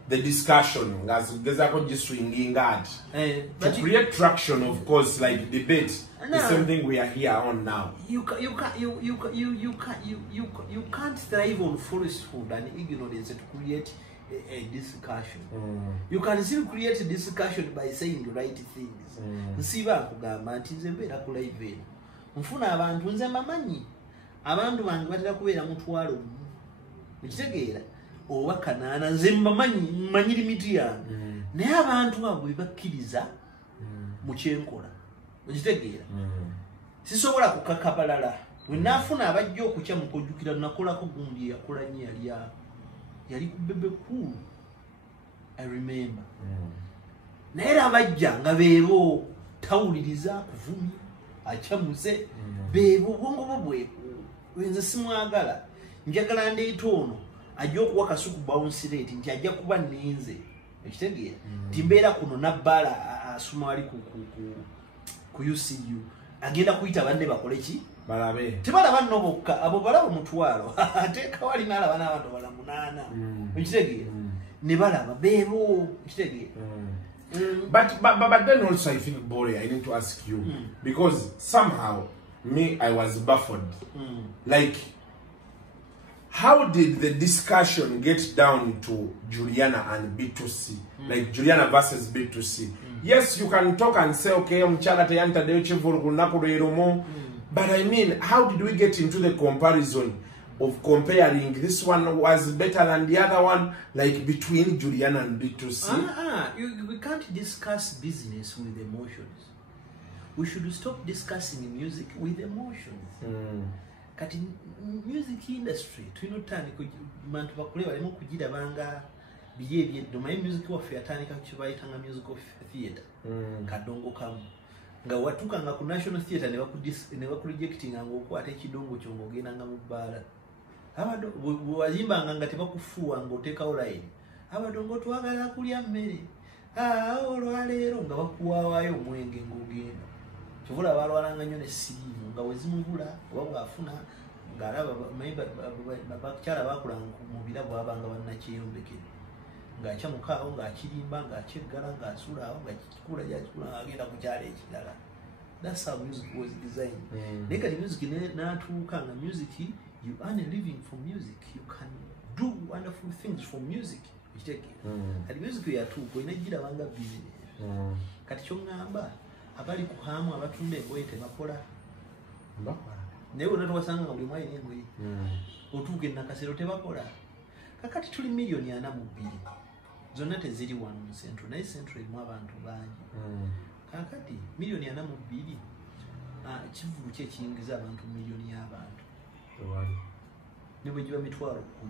the discussion as swinging that to create traction, of course, like debate. The same thing we are here on now. You can't thrive on falsehood and ignorance to create a discussion. You can still create a discussion by saying the right things. Nsiba kugamba nti nze mbeera ku live nfuna abantu nze mamanyi abantu bange batera kubeera mutwalo ekitegeera oba kanaana nze mamanyi mmanyi limiti yange naye abantu abo bakkiriza mu kyenkola ekitegeera sisobola kukakabalala wenafuna abajja okukya mukujjukira nakolako gundi yakola nnyo yali ku bebe cool I remember naye era abajja nga beebo tawuliriza kuvumya achamuze beebo bongo bobwe wenze simwagala njagala ndeeta ono ajja okuwa Kasuku bounce rate nti ajja kuba ninze ekitegeera timbeera kuno nabbala asuma wali ku UCU agenda kuyita banne bakole ki balabe tebalaba nno bokka abo balaba mutwalo ateeka wali n'alaba n'abantu bala 8 ekitegeera ne balaba beebo ekitegeera. But then also I think, Buule, I need to ask you because somehow I was baffled. Like, how did the discussion get down to Juliana and B2C? Like Juliana versus B2C. Yes, you can talk and say, okay, but I mean, how did we get into the comparison of comparing this one was better than the other one, like between Juliana and B2C? We can't discuss business with emotions. We should stop discussing music with emotions. Kati music industry twinotani kubantu bakuleba lemo kugira banga biye domain music wa fiatani kachibayitanga music of theater kadongo kamu nga watuka nga ku national theater ne baku rejecting nga okwata ekidongo kyongo genda nga mubala abado wayimba nga tebakufuwa ng'oteekawo line abadongo twagala kulya mmere olwaleero nga bakuwaawayo omwenge ng'ogenda kivula balwalanga nnyo n'essiriimu nga wezimubula oba bw'afuna ng'alaba bakyala baakulanga mu birabu abanga bannakyeyombekere ng'akya mukaawo ng'akirimba ng'akyeggala ng'asulaawo ng'akikula gyakikula ng'agenda ku kyalo ekirala. That's how music was designed. Naye kati music n'atuuka nga music you earn a living from music, you can do wonderful things from music. Kati music yatuuka olina girabanga business. Kati kyongamba abali ku hamu abatunda engoye tebakola naye wonna towasanga nga buli mwalina engoye otuuka enakasero tebakola. Kakati tuli miliyoni 42 zonna teziri wano mu centro naye centro erimu abantu bangi. Kakati miliyoni 42 kivulu kyekiyingiza abantu miliyoni y'abantu ne bwe giba mitwalo 10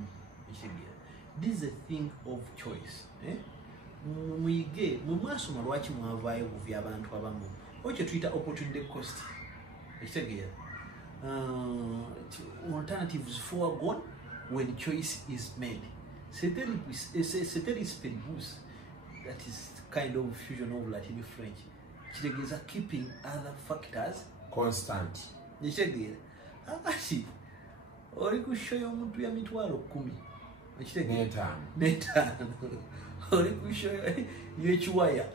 ekitegeera. This is a thing of choice. Mwige mwasoma lwaki mwavaayo buvi abantu abamu okyo tuyita opportunity cost ekitegeera. Alternatives foregone when choice is made. Ceteris paribus, that is kind of fusion of Latin French. Kitegeeza keeping other factors constant. Ekitegeera. Akati oli ku show y'omuntu ya mitwalo 10 ekitegeera n'etaano oli ku show y'ekiwaya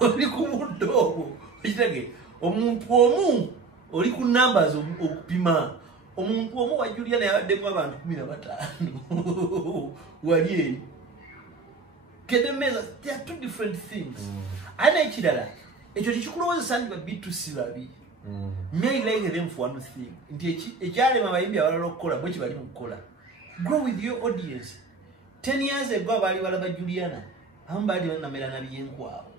oli ku muddo ogwo ekitegeera omuntu omu oli ku numbers okupima omuntu omu wa Juliana yabaddemu abantu 15 wali eri kedemeza. They are two different things. Ana ekirala ekyo kikulowooza ndi ba B2C babi may like them for one thing nti ekyalema abayimbi abalala okukola bwe kibali mu kukola. Grow with your audience. 10 years ago bali balaba Juliana abamu bali banamera na byenkwawo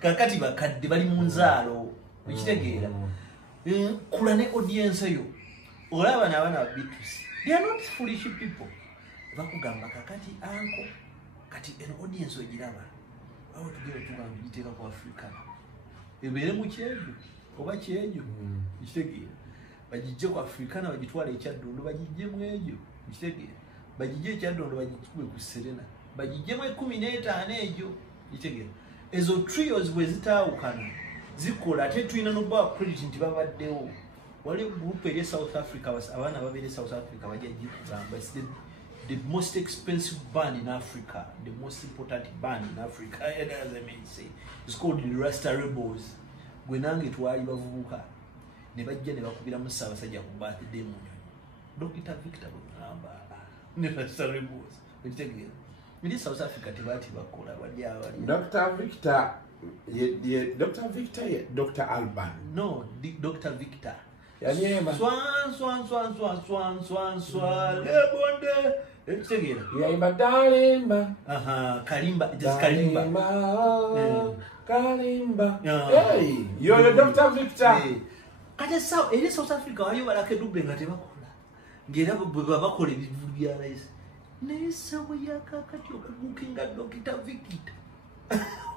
kakati bakadde bali mu nzaalo ekitegeera. Kula ne audience yo olaba n'abaana ba B2C they are not foolish people. Bakugamba kakati anko kati eno audience ogiraba awo tugere tugamba giteeka ku Africa ebeere mu kyejo oba kyejo ekitegeera bagijje ku Africana bagitwala ekyaddondo bagijje mu ejo ekitegeera bagijje ekyaddondo bagikube ku Serena bagijje mu 15 ejo ekitegeera. Ezo trios bwe zitaawukana zikola ate tulina n'oba credit nti babaddewo. Wali group eri South Africa abaana babeere South Africa bajja gikugamba the most expensive band in Africa, the most important band in Africa, as I may say, it's called the Rasta Rebels. Gwenange twali bavubuka ne bajja ne bakubira mu Ssaabasajja ku birthday mu Nyonyi. Dr. Victor Bugamba ne Rasta Rebels. Ekitegeera. Mili South Africa tebati bakola bali abali. Dr. Victor Dr. Victor Dr. Alban. No, Dr. Victor. Yanyema. Swan lebonde. Ekitegeera. Yaimba dalimba. Kalimba, just Kalimba. Kalimba. Hey, you're Dr. Victor. Kati sawa eri South Africa waliyo balake dubbe nga tebakola. Ngera bwe bakola ebivu bya Aleese. Nesawe yakakati okubukinga Dr. Victor.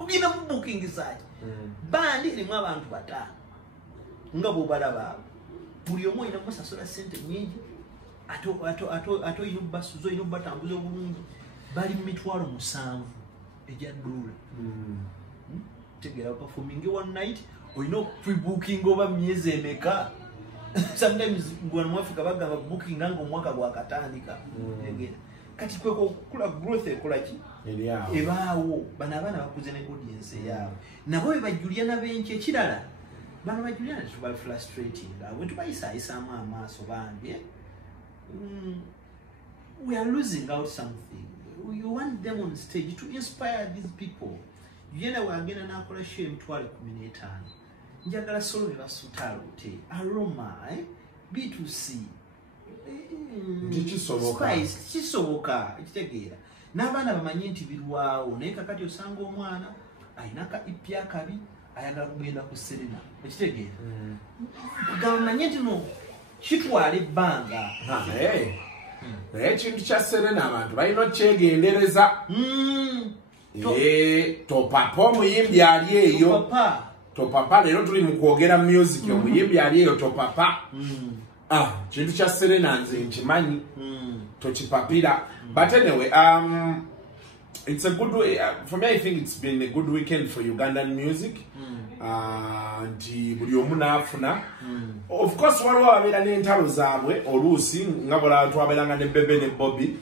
Ogenda mu booking site. Bandi erimu abantu 5. Nga bw'obalaba buli omu olina kumusasula ssente nnyingi ato ino basuzo ino batambuza obulungi bali mu mitwalo 7 ejja ddula. Tegeera performing one night olina pre-booking oba myezi emeka. Sometimes gwana mu Africa bagamba booking nga omwaka gwakatandika. Tegeera kati kwe okukula growth ekola ki ebaawo bano abaana bakuze ne audience yaabwe nabo be Juliana benki ekirala bano ba Juliana tuba frustrating bwe tubayisaamu amaaso bambi we are losing out something. You want them on stage to inspire these people. Juliana wagenda n'akola show emitwalo 15 njagala solo ne basutalote aroma B2C kisoboka ekitegeera n'abaana bamanyi nti birwawo naye kakati osanga omwana ayinaka ipya kabi ayagala kugenda ku Serena ekitegeera gamanyi nti no kitwala ebbanga naye ekintu kya Serena abantu balina okyegendereza topapa omuyimbi ali eyo topapa leero tuli mu kwogera music omuyimbi ali eyo topapa Kintu kya Serena nze nkimanyi tokipapira. But anyway, it's a good way. For me, I think it's been a good weekend for Ugandan music. Nti buli omu naafuna. Of course, waliwo ababeera n'entalo zaabwe oluusi nga bwe twabeeranga ne Bebe ne Bobby.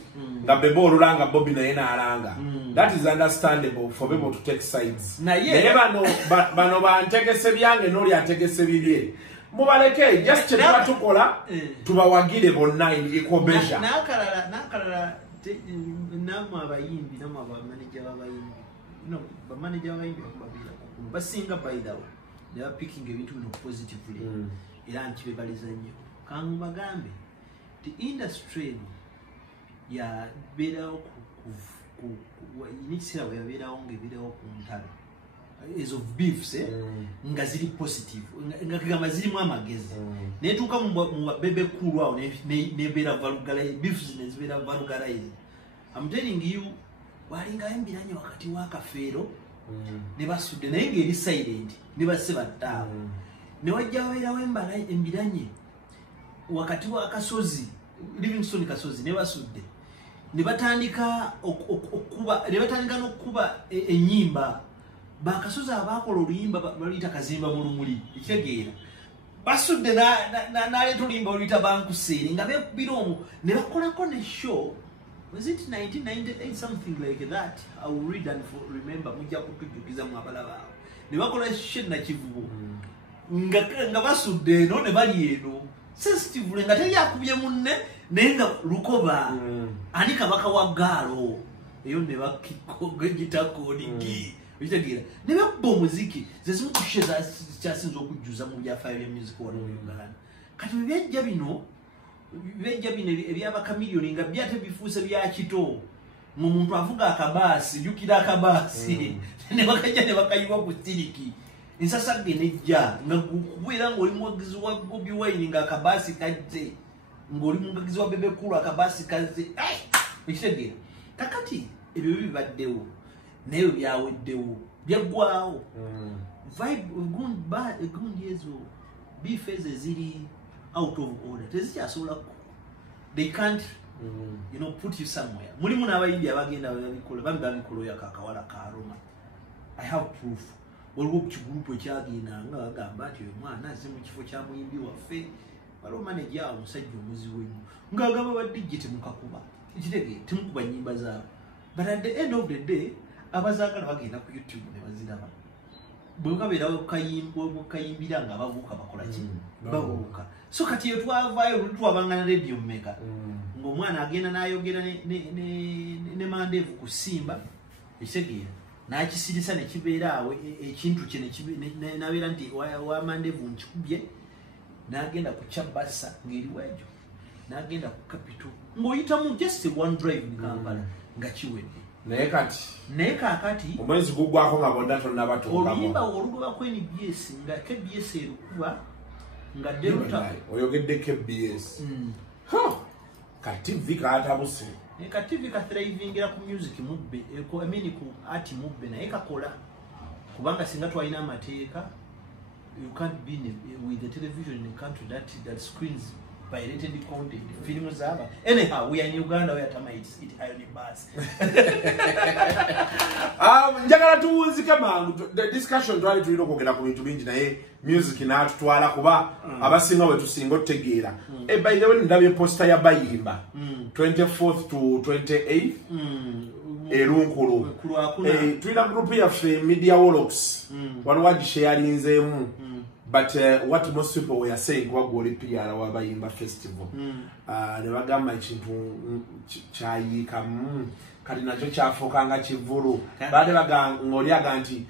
Nga Bebe olulanga Bobby naye n'alanga. That is understandable for people to take sides. Naye bano bantegese byange n'oli ategese bibye. Mubaleke just kyetuba tukola tubawagire bonna ikobesha. Nakalala namwe abayimbi namwe abamanager b'abayimbi. Bamanager b'abayimbi bakubabira. Basinga by the way. They are picking ebintu bino positively. Era nkibebaliza nnyo. Kangu bagambe the industry ya beerawo ku inisira yabeerawo ngebeerawo ku ntalo is of beefs nga ziri positive nga kigamba zirimu amagezi netuuka mu bebe kulu awo nebeera vulgarize beefs nezibeera vulgarize. I'm telling you walinga embiranye wakati w'akafeero ne basudde naye ng'eri silent ne basse battaawo ne wajja wabeerawo embiranye wakati w'akasozi Livingstone kasozi ne basudde ne batandika n'okuba ennyimba bakasozi abakola oluyimba baluyita kazimba mu lumuli ekitegeera basudde n'aleeta oluyimba oluyita bankuseeri nga beekubira omwo ne bakolako ne show. Was it 1998 something like that? I will read and remember mujja kutujjukiza mu abalaba awo ne bakola show na kivubo nga basudde eno ne bali eno sensitive nga teri akubye munne naye nga lukoba ani kabaka wa gaalo eyo ne bakikoga gitakodigi bitegeera ne bakubba omuziki zezimu kushe kyasinza okujjuza mu byafaayo bya music wano mu Uganda. Kati byajja bino ebyabakamiliyoni nga byate bifuuse bya kito mu muntu avuga akabaasi jukira akabaasi ne bakajja ne bakayiwa ku stiriki ensasagge nejja nga kubeera ng'oli muwagizi wa Bobi Wine nga akabaasi kajje ng'oli muwagizi wa Bebe Cool akabaasi kazze ekitegeera. Kakati ebyo bibaddewo naye byaweddewo byaggwawo vibe gundi ezo bifeeze ziri out of order tezikyasobola they can't put you somewhere. Mulimu n'abayimbi abagenda babikola babikola yakakawala ka Roma. I have proof. Waliwo kigurupu ekyagenda nga bagamba nti omwana azze mu kifo kya muyimbi waffe waliwo manager omusajja omuzi wenyu ng'agamba badijje temukakuba ekitegeera temukuba nnyimba zaabo. But at the end of the day abazaagala bagenda ku YouTube ne baziraba bwe kabeerawo kayimbira nga abavubuka bakola ki babuuka. So kati yo twavaayo twabanga na radio mmeka ng'omwana agenda n'ayogera ne mandeevu ku Simba ekitegeera n'akisirisa ne kibeera awo ekintu kye n'abeera nti wa mandeevu nkikubye n'agenda ku Kyabassa ng'eri wajjo n'agenda ku Capital ng'oyitamu just one drive mu Kampala nga kiwedde. Naye kaakati omwezi gugwako nga bonna tonnabatuukako oluyimba olugoba ku NBS nga KBS erukuba nga Delta oyogedde KBS kati TV kaatabuse ka TV ka thrivingira ku music mubbe ku art mubbe naye kakola kubanga singa twalina amateeka you can't be with the television in a country that screens pirated content films zaba. Anyhow, we are in Uganda where termites eat iron bars. Njagala tuwunzike mangu the discussion twali tulina okwogera ku bintu bingi naye music n'atutwala kuba abasinga we tusinga otegeera. By the way ndabye poster ya Bayimba 24th to 28th erunkulu tulina group yaffe Media Works waliwo agisharinzeemu. But what most people were saying wagoli PR wa Bayimba festival ne bagamba ekintu kyayika kali nakyo kyafukanga kivulu bade bagangolyaga nti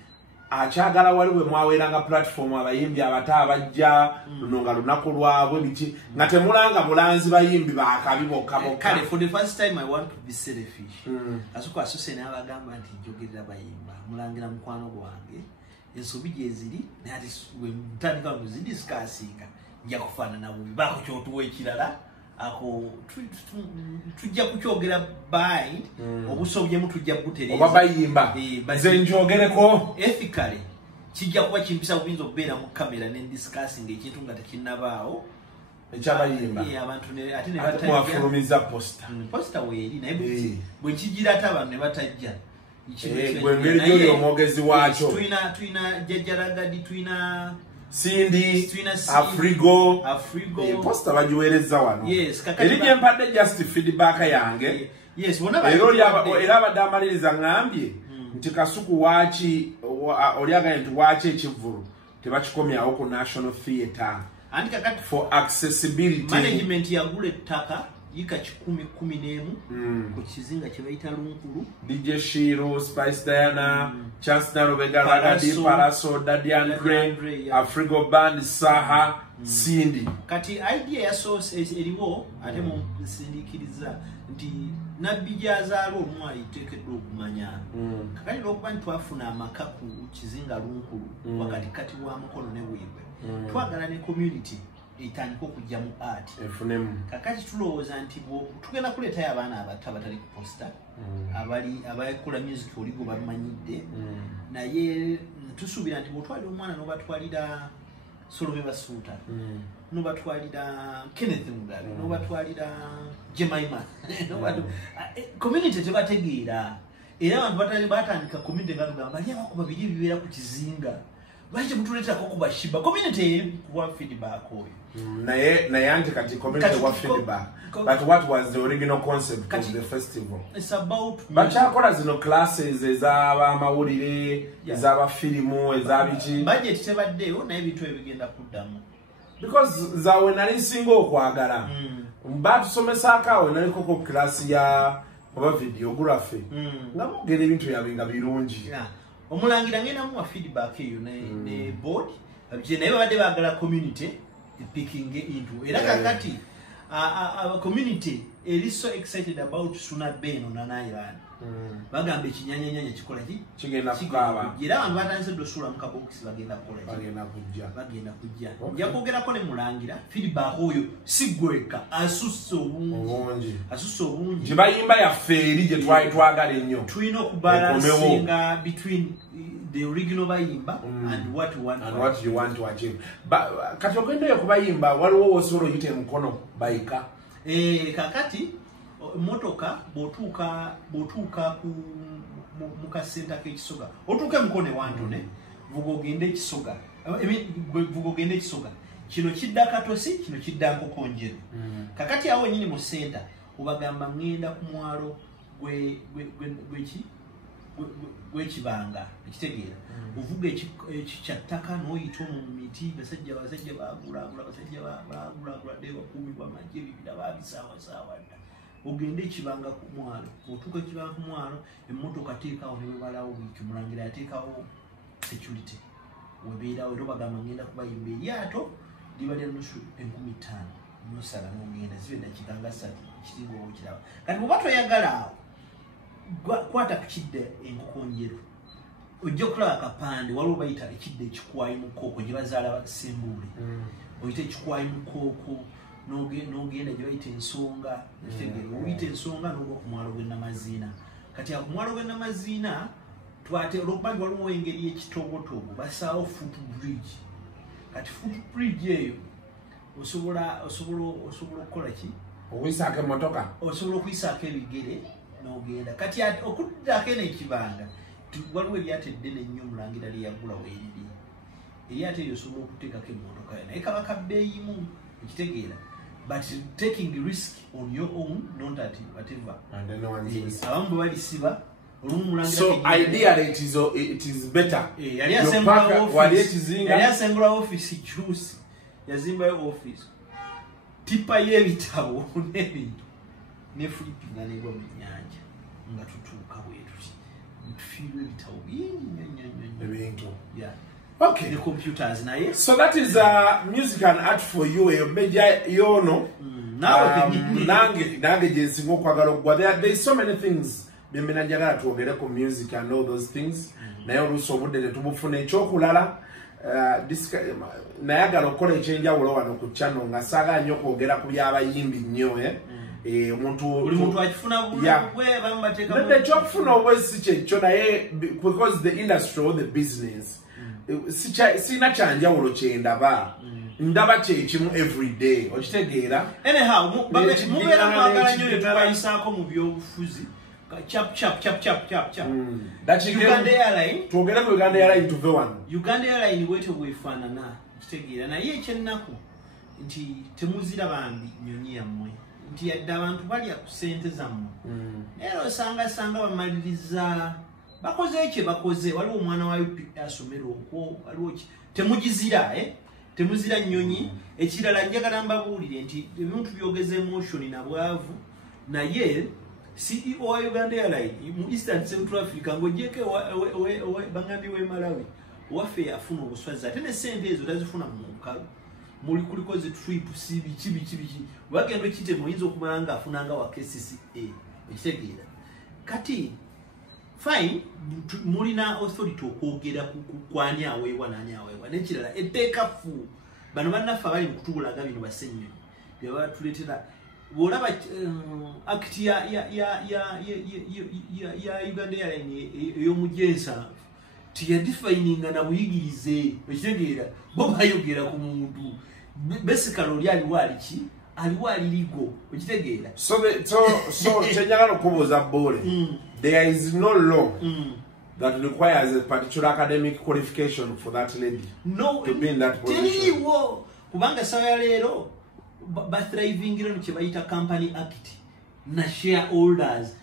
akyagala waliwe mwaweranga platform abayimbi abata abajja lunonga lunaku lwabwe biki nga temulanga bulanzi bayimbi bakabibokka kale. For the first time I want to be selfish asuko asose n'abagamba nti njogerera Bayimba mulangira mukwano gwange ensobi gyeziri nati we mutandika kuzidiscassinga nja kufaana nabo bako kyotuwa ekirala ako tujja kukyogera bind obusobye mutujja butereza oba Bayimba nze njogereko ethically kijja kuba kimpisa obuyinza okubeera mu kamera ne discussing ekintu nga tekinnabaawo ekyabayimba abantu ate ne ate mwafulumiza posta posta weeri naye bwe kigira ate abantu ne batajja gwengeri gyoli omwogezi waakyo tuyina jjajjalagadi tuyina Cindy, Afrigo, posta bagiweereza wano. Eri gye mpadde just feedback yange. Era abadde amaliriza ngambye nti Kasuku waaki oliaganye nti waaki ekivvulu tebakikomyawo ku National Theatre for accessibility. Management yagula ettaka yika 10-11 ku kizinga kye bayita Lunkulu. DJ Shiro, Spice Diana, Chance Narobega, Ragadi, Paraso, Daddy Andre, Afrigo Band, Saha, Cindy. Kati idea ya source eriwo ate mu sindikiriza nti nabijazaalo omwali tekedde okumanya. Kakati lwokuba ntwafuna amaka ku kizinga Lunkulu wakati kati wa mukono ne bwibwe. Twagala ne community itandika okujja mu art kakati tulowooza nti tugenda kuleetayo abaana abato abatali ku posta abakola music oligo bamanyidde naye tusuubira nti bwotwalira omwana nobatwalira Solomon Basuuta nobatwalira Kenneth Mugabe nobatwalira Jemima community tebategeera era abantu batandika community nga tugamba bali abakuba biri ebibeera ku kizinga Baje mutuletako kubashiba community kuwa feedback oyo naye anti kati community wa feedback but what was the original concept of the festival? It's about bachakola zino classes ezaba amawulire ezaba filimu ezabiki budget tebaddeyo naye bintu ebigenda kuddamu because zawe nali singa okwagala batusomesa akawe nali koko class ya oba videography nga mugera ebintu yabinga birungi omulangira ngenda mu feedback eyo ne board abije naye babadde bagala community picking into era kakati community is so excited about Suna Beno na Island bagambe kinyanya kikola ki kigenda kukaba era abantu batandise dosula mu kabox bagenda kukola bagenda kujja nja kwogerako ne mulangira feedback oyo sigweka asusso obungi jibayimba ya feri je twagala ennyo tulina okubalansinga between the original bayimba and what you want to achieve kati ogendeyo kubayimba waliwo wosolo yite mukono bayika kakati motoka botuuka ku mukasenta k'ekisoga otuuke mukone wantone vugogende ekisoga kino kidda Katosi kino kidda Nkokonjeru kakati awo nyini mu center obagamba ngenda ku mwalo gw'ekibanga ekitegeera uvuga ekikyattaka n'oyita mu miti basajja bagula dewa kumi bamajje bibira babisaawa ogende ekibanga ku mwalo otuuka ekibanga ku mwalo emmotoka teekawo ne bebalawo bwiki mulangira yateekawo security webeerawo era bagamba ngenda kubayimba eryato libadde nusu 5,000 nosala n'ogenda zibe dakiika nga 3 kiringa obukiraba kati bw'oba toyagala awo kwata ku kidde Enkokonjeru ojja okulaba akapande waliwo bayita ekidde ekikwayi mu kkooko gye bazaala Sembuule oyita ekikwayi mu kkooko n'ogenda gye bayita ensonga kitegeera oyita ensonga n'ogwa ku mwalo gw'Ennamaziina kati ku mwalo gw'Ennamaziina olwokuba nti waliwo engeri y'ekitogotogo basaawo footbridge kati footbridge eyo osobola okukola ki okuyisaako emmotoka osobola okuyisaako ebigere n'ogenda kati okuddako n'ekibanga waliwo eryato eddene ennyo mulangira lyeyagula weeriri eryato eryo osobola okuteekako emmotoka yo naye kaba kabbeeyimu ekitegeera but taking the risk on your own not at whatever and then no one is abamu bwe balisiba so ideally it is better yali asengula office Chusi yazimbayo office tipa y'ebitabo n'ebintu ne flipping anegwa mu nnyanja nga tutuuka bwetuti tufiirwa ebitabo bingi okay the computers naye so that is music and art for you meja yono nange jensinga okwagala okugwa there is so many things byemena njagala twogereko music and all those things naye oluusi obudde tetubufuna ekyokulala nayagala okukola ekyenjawulo wano ku channel nga saagala nnyo okwogera ku byabayimbi nnyo omuntu akifuna ekyokufuna obwe si kyekyo naye because the industry or the business sina kyanjawulo kyendaba ndaba kyekimu every day okitegeera anyhow mubeera mwagala nnyo netubayisaako mu byobufuzi chap Uganda Airlines twogera ku Uganda Airlines tuve wano Uganda Airlines bwetyo bwefaanana kitegeera naye ekyennaku nti temuzira bambi nnyonyi yammwe nti yadde abantu balya ku ssente zammwe era osanga bamaliriza bakoze kye bakoze waliwo omwana wa UP asomera okwo waliwo temugizira temuzira nnyonyi ekirala njagala mbabuulire nti ebintu byogeza emotion na bwavu naye CEO wa Uganda Airlines mu Eastern Central Africa ngojeke bangambi we Malawi waffe yafuna obuswazi ate ne ssente ezo tazifuna mu mukalu muli kuliko ze trip biki bagendo kite muyinza okumala nga afunanga wa KCCA ekitegeera kati fine mulina authority okwogera kwani aweebwa nani aweebwa n'ekirala etteeka fu bano bannaffe abali mu kutubulaga bino basenyo bye batuleetera bw'olaba act ya Uganda Airlines ey'omujensa tiyadifininga na buyigirize ekitegeera bo bayogera ku muntu basically oli aliwo aliki aliwo alirigo ekitegeera so kyenjagala okubuuza Buule there is no law that requires a particular academic qualification for that lady to be in that position kubanga sawa leero bathriving ino kyebayita company act na shareholders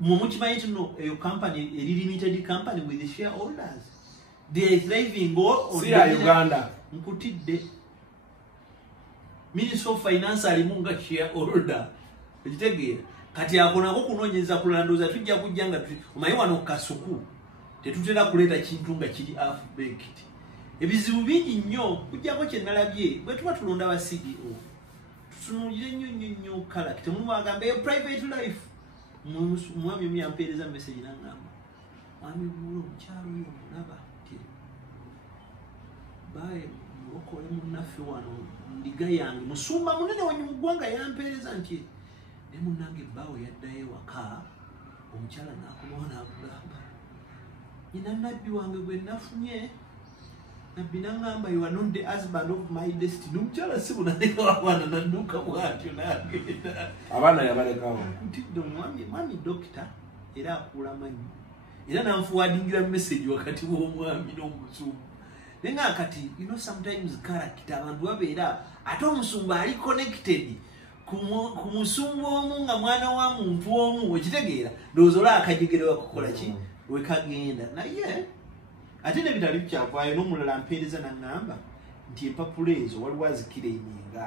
mukimanyi nti no eyo company eri limited company with the shareholders they are thriving Uganda nkutidde Minister of Finance alimu nga shareholder ekitegeera kati akonako kunoonyeza kulandoza tujja kujjanga omanyi wano Kasuku tetutera kuleeta kintu nga kiri half baked ebizibu bingi nnyo kujjako kye nalabye bwe tuba tulonda ba CEO tutunulire nnyo kala temulimu agamba eyo private life mwami omu yampeereza message nangamba mwami Buule omukyalo oyo omulaba ti baye mulokole munnaffe wano ndiga yange musumba munene wanyu mu ggwanga yampeereza nti ne munnange ebbaawe yaddayo ewaka omukyala n'akomawo n'akugamba nyina nabbi wange gwe nafunye nabbi nangamba you are not the husband of my destiny omukyala si bunaleka wabana nadduka bwatyo nagenda abaana yabalekawo ntidde mwami dokita era akuula manyi era nanfuwadingira message wakati w'omwami n'omusumba nenga kati sometimes character abantu babeera ate omusumba ali connected ku musumba omu nga mwana wa muntu omu ekitegeera ndowooza akajegerewa kukola ki wekagenda naye ate ne bitali bikyavaayo n'omulala mpeereza nangamba nti empapula ezo waliwo azikira enyinga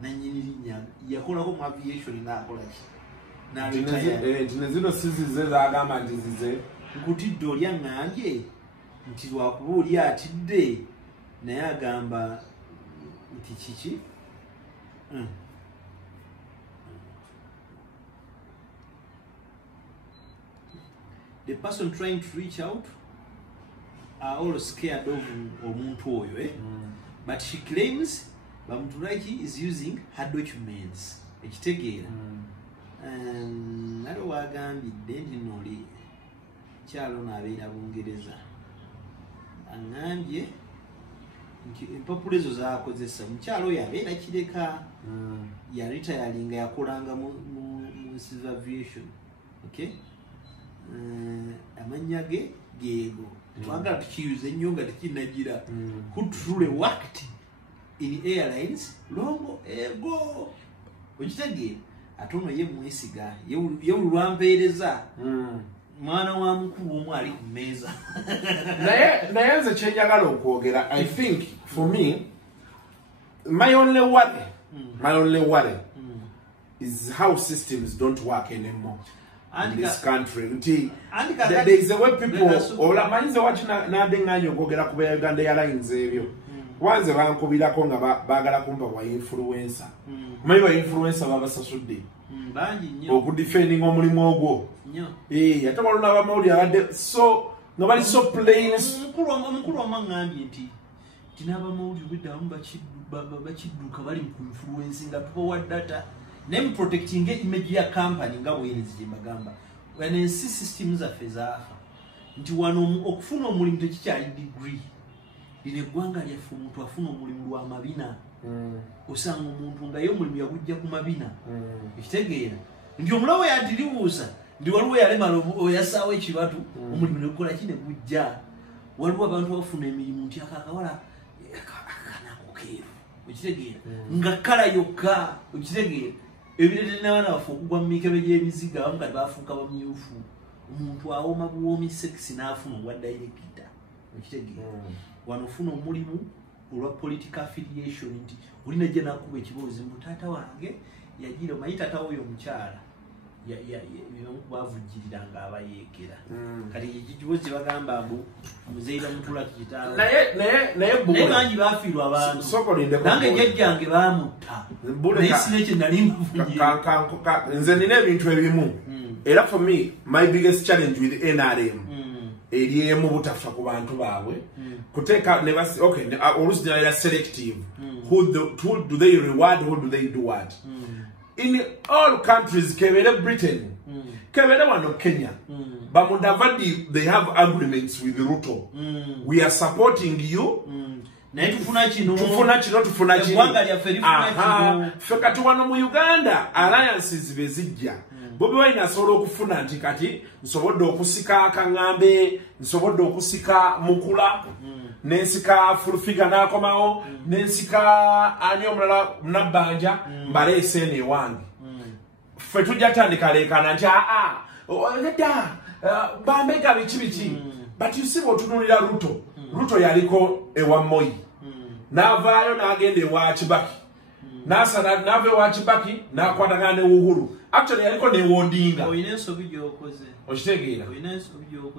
nanyini linnya yakolako mu aviation ng'akola ki nezino sizize zagamba nti zize nkutidde oli aŋŋambye nti lwakuba oli atidde naye agamba nti kiki the person trying to reach out are all scared of omuntu oyo but she claims bamutulaki is using her documents ekitegeera nali wagambidde nti noli kyalo naabeera Bungereza aŋŋambye nti empapula ezo zaakozesa mukyalo oyo abeera kireka yaritayalinga yakolanga mu civil aviation okay amannya ge geego twagala tukiyuze nnyo nga tekinagira kutrule wakti in airlines longo ego okitegeera ate ono ye mwesiga yewulwampeereza mwana wa mukulu omu ali ku mmeeza naye nze kyenjagala okwogera I think for me my only worry is how systems don't work anymore in this country there is a way people olamanyize waki nadenganya okwogera ku Uganda Airlines ebyo wanze bankubirako nga baagala kumpa bwa influencer kumanyi ba influencer babasasudde okudefending omulimu ogwo ate walona abamawuli abadde so nga bali so plain omukulu wamaŋŋambye nti tinabamawuli obweddamu bakidduka bali mu influence nga tubawa data naye protecting image ya company nga bwenizi gye mbagamba wanensi system zaffe zaafa nti wano okufuna omulimu tekikyali degree lino eggwanga lyaffe omuntu afuna omulimu lwa mabina osanga omuntu nga ye omulimu yagujja ku mabina ekitegeera nti omulawo yandiribuusa ndi waliwo yalemala oyasaawo ekibatu omulimu negukola ki ne gujja waliwo abantu bafuna emirimu nti akakawala akanakukeeru okitegeera nga kala yokka okitegeera ebireete n'abaana baffe okugwa mu mikebe gy'ebiziga abamu kati bafuuka bamyufu omuntu awoma buwoomi sekisi n'afuna obwa dayirekita okitegeera wano ofuna omulimu olwa political affiliation nti olina jja nakuba ekiboozi mbu taata wange yagira omanyi taata oyo omukyala bavujjiriranga abayeekera kati ekiboozi bagamba mbu muzeira mutula kitaawe naye bangi bafiirwa abantu nange jjajjange bamutta naye sina ekyo nali muvunjira nze nina ebintu ebimu era for me my biggest challenge with NRM eri mu butafa ku bantu baabwe kuteeka ne basi okay olusi they are selective who do they reward, who do they do what in all countries kebere Britain kebere wano Kenya bamudavadi they have agreements with Ruto we are supporting you naye tufuna kino fekati wano mu Uganda alliances bezijja Bobi Wine asobola okufuna nti kati nsobodde okusika akaŋŋambe nsobodde okusika mukula nensika fulfiga n'akomawo nensika ani omulala nabbanja mbaleese eno ewange ffe tujja tandika leekana nti nedda bambega biki but you see bw'otunuulira Ruto yaliko ewa Moi n'avaayo n'agenda ewa Kibaki n'ava ewa Kibaki n'akwatagana ne Uhuru actually yaliko ne Odinga oyina ensobi gy'okoze okitegeera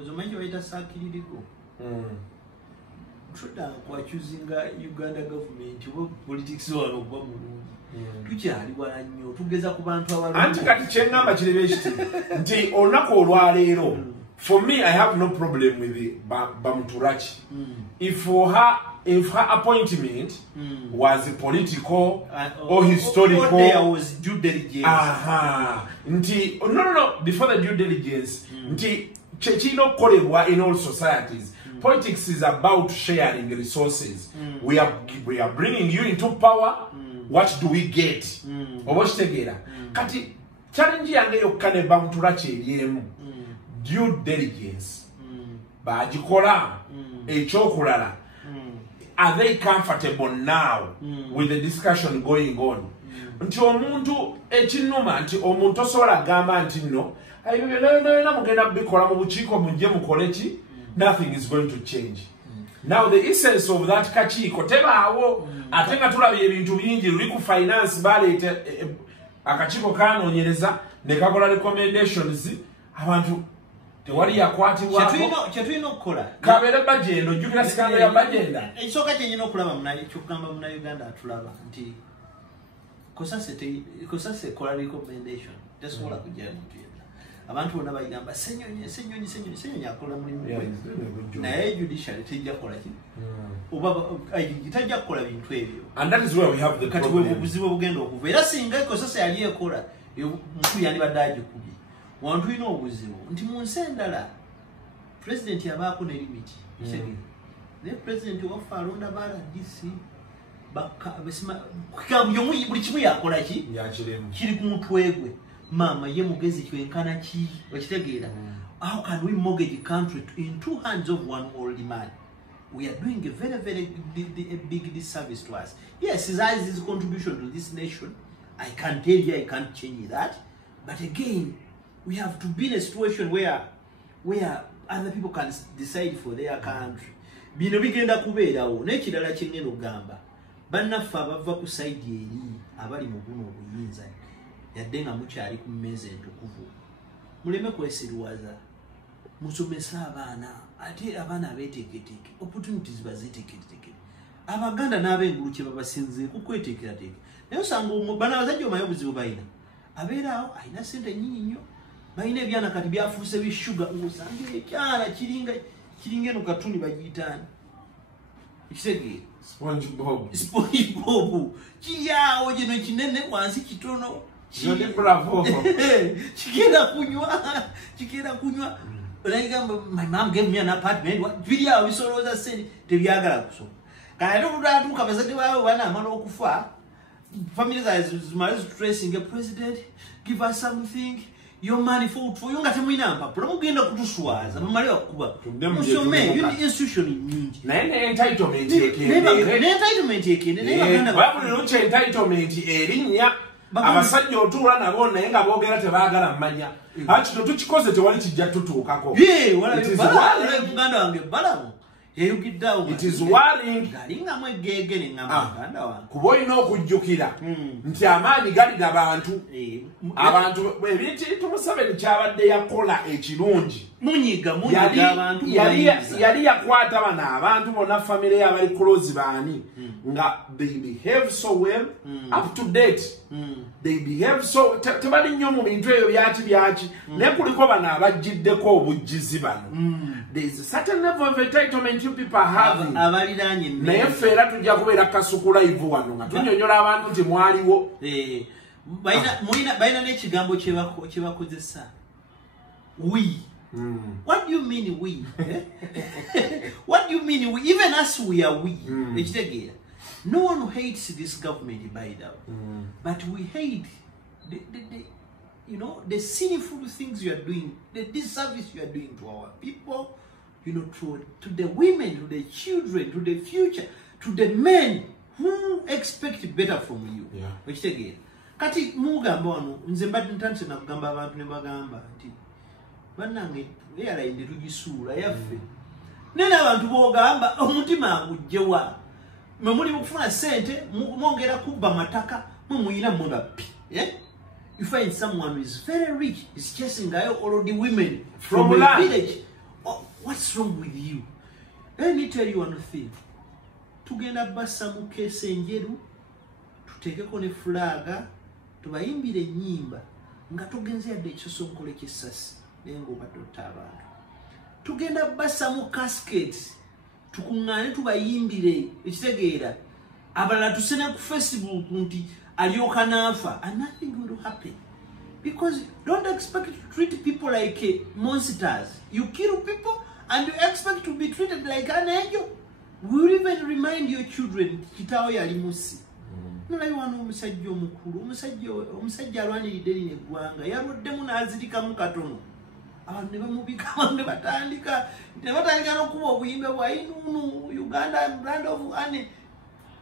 omanyi kye bayita saakiririgo tuda kwakyuzinga Uganda government oba politics wano okuba mulungi tukyali wala nnyo tugeza ku bantu abalungi anti kati kyeŋŋamba kirebe ekiti nti olunaku olwaleero for me I have no problem with the Bamuturachi if her appointment was political or historical there was due diligence nti no before the due diligence nti kyekirina okukolebwa in all societies politics is about sharing resources we are bringing you into power what do we get oba kitegeera kati challenge yange yokka ne Bamuturachi eryemu due diligence bagikola ekyokulala are they comfortable now with the discussion going on nti omuntu ekinuma nti omuntu osobola agamba nti nno byonna mugenda bikola mu bukiiko mujje mukole ki nothing is going to change now the essence of that kakiiko tebaawo ate nga tulabye ebintu bingi luli ku finance baleeta akakiiko kanoonyereza ne kakola recommendations abantu tewali yakwatibwa kyetulina okukola kabeere bajenda ojjukira sikando ya bajenda ekisooka kyenyina okulaba kyokugamba Uganda atulaba nti kosase kola recommendation tesobola kujja muntu yenna abantu bonna bayigamba senyonyi akola mulimu naye judiciary tejja kukola ki oba tajja kukola bintu ebyo and that is where we have the kati obuzibu obugenda okuva era singa kosase yali ekola mukulu yandibadde agikubye wantu ina obuzibu nti mu nsi endala president yabaako ne limit naye president waffe alonda ba RDC buli kimu yakola ki kiri ku mutwe gwe maama ye mugezi kyenkana ki okitegeera how can we mortgage country in two hands of one old man we are doing a very big disservice to us yes his contribution to this nation I can't tell you I can't change that but again we have to be in a situation where other people can decide for their country bino bigenda kubeerawo n'ekirala kyengenda okugamba bannaffe abava ku saidi eri abali mu buno obuyinza yadde nga mukyali ku mmeeza entukuvu muleme kwesirwaza musomesa abaana ate abaana abeeteeketeeke opportunities baziteeketeeke abaganda n'ab'engulu kye babasinzeeku kweteekerateeke naye osanga bana abazajja omaye obuzibu balina abeeraawo alina sente nnyingi nnyo balina ebyana kati byafuuse bishuga osanga ekyala kiringa eno katuni bagiyitaani ekitegeera SpongeBob kiryawo gino kinene wansi kitono kigenda kunywa my mom gave me an apartment. Video we saw was said to Viagra. So I don't know capacity when I'm on Okufa. Families are stressing a president, give us something. Your money for you got a winner, but I'm going to Swazi, I'm Mario Cuba. So, man, you institution in entitlement. Abasajja otuula nabo naye nga boogera tebaagala mmanya kino tukikoze tewali kijja tutuukako. It is worrying. Kuba olina okujjukira nti amaanyi gali abantu ebintu Museveni kyabadde yakola ekirungi yali yakwata bano abantu bonna famire abali close baani nga they behave so well up to date. They behave so tebali nnyo mu bintu ebyo byaki naye kuliko bano abajjiddeko obujjizi bano. There is a certain level of entitlement you people are having. Naye ffe era tujja kubeera Kasuku live wano nga tunyonyola abantu nti mwaliwo. Balina n'ekigambo kye bakozesa. We. What do you mean we? What do you mean we? Even us we are we. No one hates this government by the way. But we hate the sinful things you are doing, the disservice you are doing to our people, to the women, to the children, to the future, to the men who expect better from you. Which again, kati mugamba wano nze mbadde ntandise na kugamba abantu ne bagamba nti bannange airline tugisuula yaffe nena abantu bogamba omutima agujjewa mwe muli kufuna sente mwongera kubba mataka muyina mugapi. You find someone who is very rich is chasing all the women from a village. What's wrong with you? Let me tell you one thing. Tugenda bassa mu kese enjeru tuteekeko ne flaga tubayimbire ennyimba nga tugenze yadde ekisosonkole ky'essasi naye ng'obadde abantu. Tugenda bassa mu casket tukuŋŋaane tubayimbire ekitegeera abalala tusene ku Facebook nti alyoka naafa and nothing will happen. Because don't expect to treat people like monsters. You kill people and you expect to be treated like an angel. We will even remind your children kitao yali musi. Nolai wano omusajja omukulu, omusajja alwaniridde lino eggwanga yalwaddemu n'azirikamu katono. Abantu ne bamubika ne batandika n'okuba obuyimbe bwa Inunu, Uganda brand of ane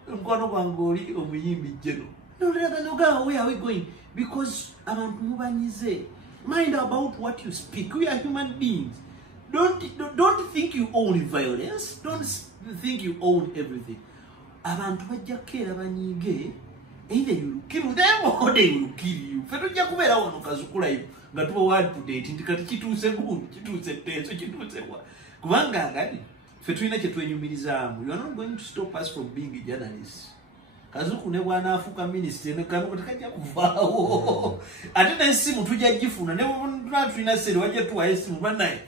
nkono gwange oli omuyimbi jeno. No, where are we going? Because mind about what you speak. We are human beings. Don't think you own violence. Don't think you own everything. Abantu bajja kera banyige, either you will kill them or they will kill you. Fetujja kubeera wano Kasuku live nga tuba word to date nti kati kituuse gundi kituuse teso kituuse wa kubanga ngani fe tulina kye twenyumirizaamu. You are not going to stop us from being a journalist. Kasuku ne bwana afuka minister ne kanu tekajja kuvaawo ate n'essimu tujja gifuna ne bonna tulina seri wajja tuwa essimu bannaye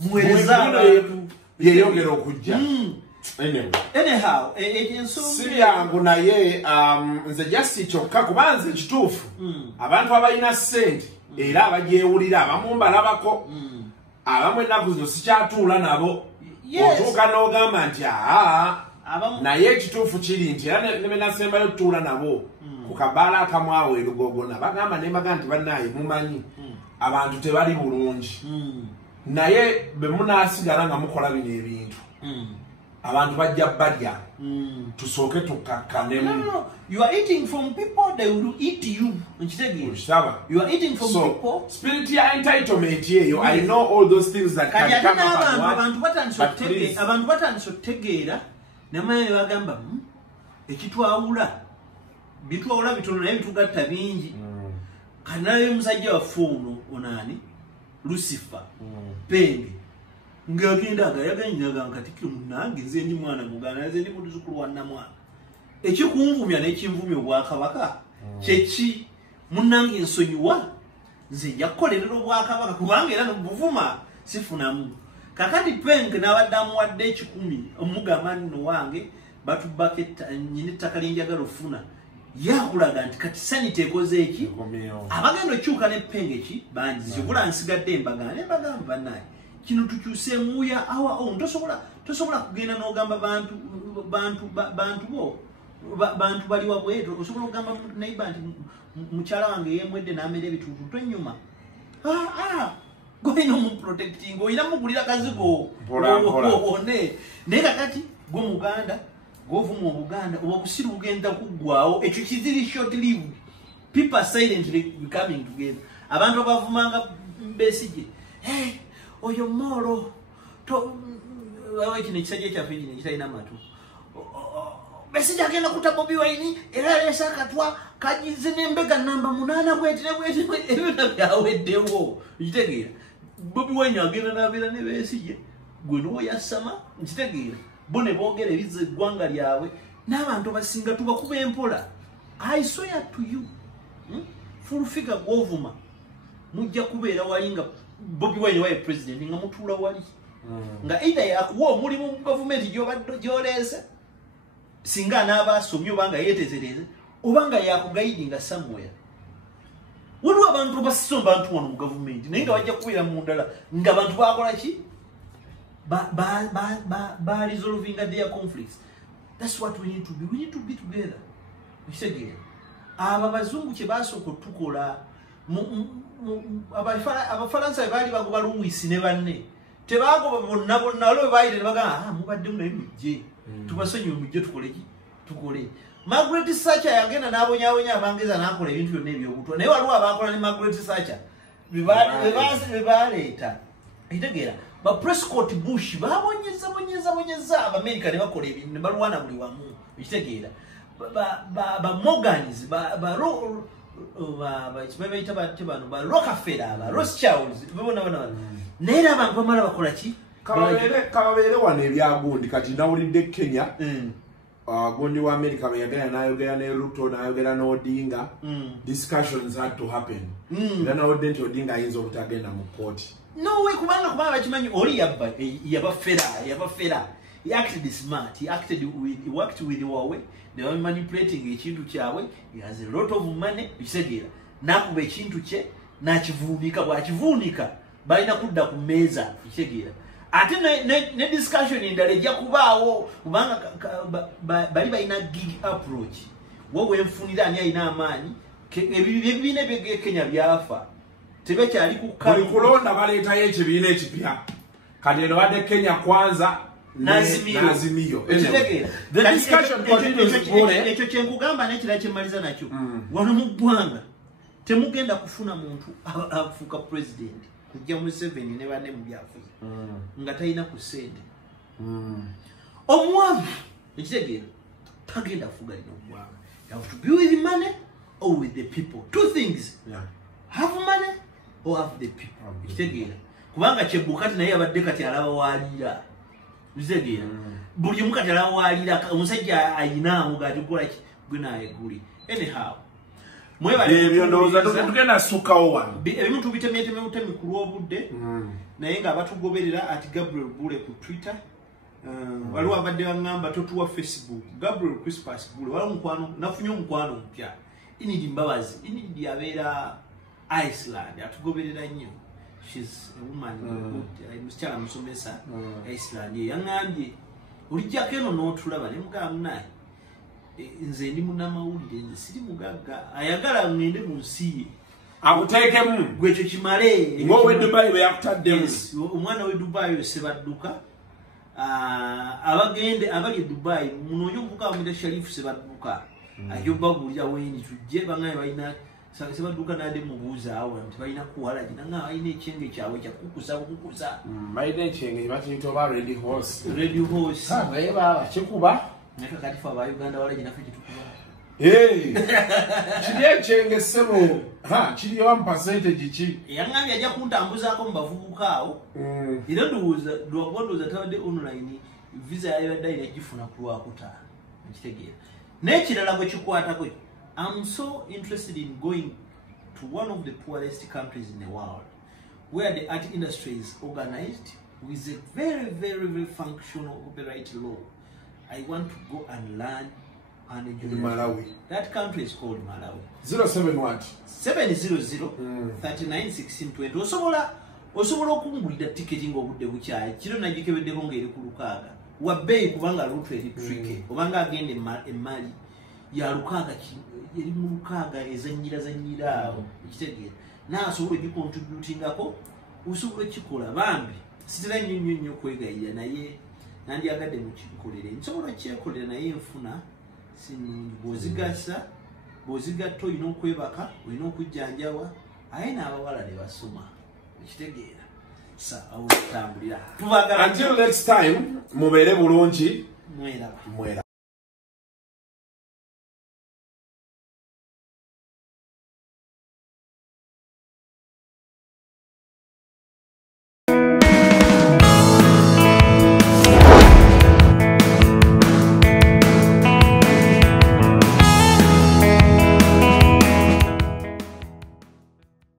muweereza abantu yeyongera okujja. Anyhow, si yangu naye nze jasi kyokka kuba nze ekituufu abantu abalina ssente era abagyewulira abamu mbalabako abamu ennaku zino sikyatuula nabo otuuka n'ogamba nti naye ekituufu kiri nti era ne benasembayo tutuula nabo ku kabaala akamu awo erugogona bagamba nembaga nti bannaye mumanyi abantu tebali bulungi naye be munaasigala nga mukola bino ebintu abantu bajja badya tusooke tukakkanemu. No. You are eating from people, they will eat you. You are eating from people. Spirit ya entitlement yeyo. I know all those things that can come up. Abantu batansotegeera namaye bagamba ekitwawula bitwawula bitono naye bitugatta bingi. Kanaye musajja waffe ono onani Lucifer Penge ngagenda agayaganyaga nkatikiro munange nze ndi mwana mugana nze ndi muzukulu wa namwana ekikunvumya n'ekimvumya obwakabaka kyeki munange nsonyiwa nze nja kukolerera obwakabaka kubanga era nobuvuma sifunamu. Kakati Penge n'abadde amuwadde 10 omugamba nno wange batubaka nyina ettaka lyenjagala ofuna yakulaga nti kati sanite ekoze eki abagenda okyuka ne Penge ki bangi zikula nsigadde embagana ne bagamba bannaye kino tukyuse muya our own tosobola kugenda n'ogamba bantu bali wabwetu osobola okugamba neighbor nti mukyala wange yemwedde n'amera ebituutu tonyuma goyina omuprotecting oyina mugulira kazigo one naye kakati gwe muganda govuma obuganda oba obusiru bugenda kuggwawo ekyo kiziri short lived people are silently coming together abantu abavumanga Besigye oyo moro kino ekisajja ekyaffe kino ekitalina matu Besigye agenda kuta Bobi Wine era aleese akatwa kagize n'embega namba 8 bweti ebyo byaweddewo nkitegeera Bobi Wine agenda n'abeera ne Besigye gwe n'oyasama nkitegeera bo ne boogera ebiza eggwanga lyabwe n'abantu basinga tubakuba empola I swear to you full figure govuma mujja kubeera walinga Bobi Wine waye president nga mutuula wali nga either yakuwa omulimu mu government gy'oleese singa n'aba asomye obanga yeeteezereze obanga yakugaidinga somewhere waliwo abantu basomba abantu wano mu government naye nga bajja kubeera mu ndala nga abantu bakola ki ba resolving their conflicts. That's what we need to be. We need to be together. We say again. Aba bazungu kye basoko tukola abafaransa bali bagoba Louis ne banne tebagoba bonna lo bayire baga mubadde mu mujje tubasonye mujje tukole Margaret Thatcher yagenda n'abonyabonya abangeza n'akola ebintu byonna ebyobutwa naye waliwo abakola ne Margaret Thatcher bebaleeta itegeera ba Prescott Bush babonyeza America ne bakola ebintu ne balwana buli wamu itegeera ba Morgans ba Rockefeller ba Rothschilds babona naye abantu bamala bakola ki kabeere wano ebyagundi kati nawulidde Kenya gondi wa America bayagala nayogera ne Ruto nayogera n'Odinga discussions had to happen then nti Odinga ayinza obutagenda mu kooti no way kubanga bakimanyi oli yabafera he acted smart he worked with Huawei they were manipulating ekintu kyabwe he has a lot of money bisegera nakuba ekintu kye nakivuunika bwakivuunika balina kudda ku meeza bisegera ate ne discussion endala ejja kubaawo kubanga bali balina gig approach wowe enfunira ani alina amaanyi ebibiina bye Kenya byafa tebekyali kulonda baleetayo ekibiina ekipya kati eno badde Kenya kwanza Nazimio ekyo kyenkugamba nekira kyemmaliza nakyo wano mu ggwanga temugenda kufuna muntu afuuka president kujja Museveni ne banne mu byafuzi nga talina ku ssente omwavu ekitegeera tagenda kufuga lino ggwanga you have to be with the money or with the people two things have money or have the people ekitegeera kubanga Chebukati naye abadde kati alaba waliira bizegera buli mukati alaba waliira omusajja ayinaamu gatukola ki gwe naye guli anyhow ebyo ndowooza tugenda sukawo wano ebimu tubitemyeteme butemi ku lw'obudde naye nga batugoberera ati Gabriel Buule ku Twitter waliwo abadde baŋŋamba totuwa Facebook Gabriel Crispus Buule waliwo mukwano nafunye omukwano mpya inidi mbabazi inidi abeera Iceland atugoberera nnyo she's a woman mukyala musomesa Iceland yaŋŋambye olijjako eno n'otulaba ne mugamba naye nze ndi munnamawulire nze siri mugagga ayagala ngende mu nsi ye akuteekemu gwe ekyo kimale ng'owe Dubai bwe yakutaddemu omwana we Dubai oyo Sebadduka abagende abali e Dubai munoonye omuvuka wamwita Sharifu Sebadduka ayobabuulira weni tujje bangaye balina Sebadduka nadde mubuuza awo nti balina kuwala gina nga balina ekyenge kyabwe kyakukusa balina ekyenge bakiyita oba red horse naye baba kikuba nakakati fe aba Uganda wala ginaffe kitukuba kiri ekyenge ssebo kiriyo percentage ki yaŋŋambye ajja kuntambuzaako mu bavubuka awo era ndowooza tabadde online visa yabadde ayina gifuna ku Lwakutaano nkitegeera n'ekirala bwe kikwatako I'm so interested in going to one of the poorest countries in the world where the art industry is organized with a very, very, very functional copyright law. I want to go and learn and Malawi. That country is called Malawi. 07 what? 700 39 16 20. Osobola osobola okungulira tiketi ng'obudde bukyayi kiro nagikebeddeko ng'eri ku 600 wabbeeyi kubanga luutu eri trike obanga agenda emmali ya 600 eri mu 600 ezanyira awo ekitegeera naasobola ogikontributingako osobola okikola bambi sitera nnyo kwegayira naye nandyagadde mukikolere nsobola okyekolera naye enfuna sinungi bw'ozigatta olina okwebaka olina okujjanjawa aye n'abawala ne basoma ekitegeera awo tutambulira until next time mubeere bulungi mweraba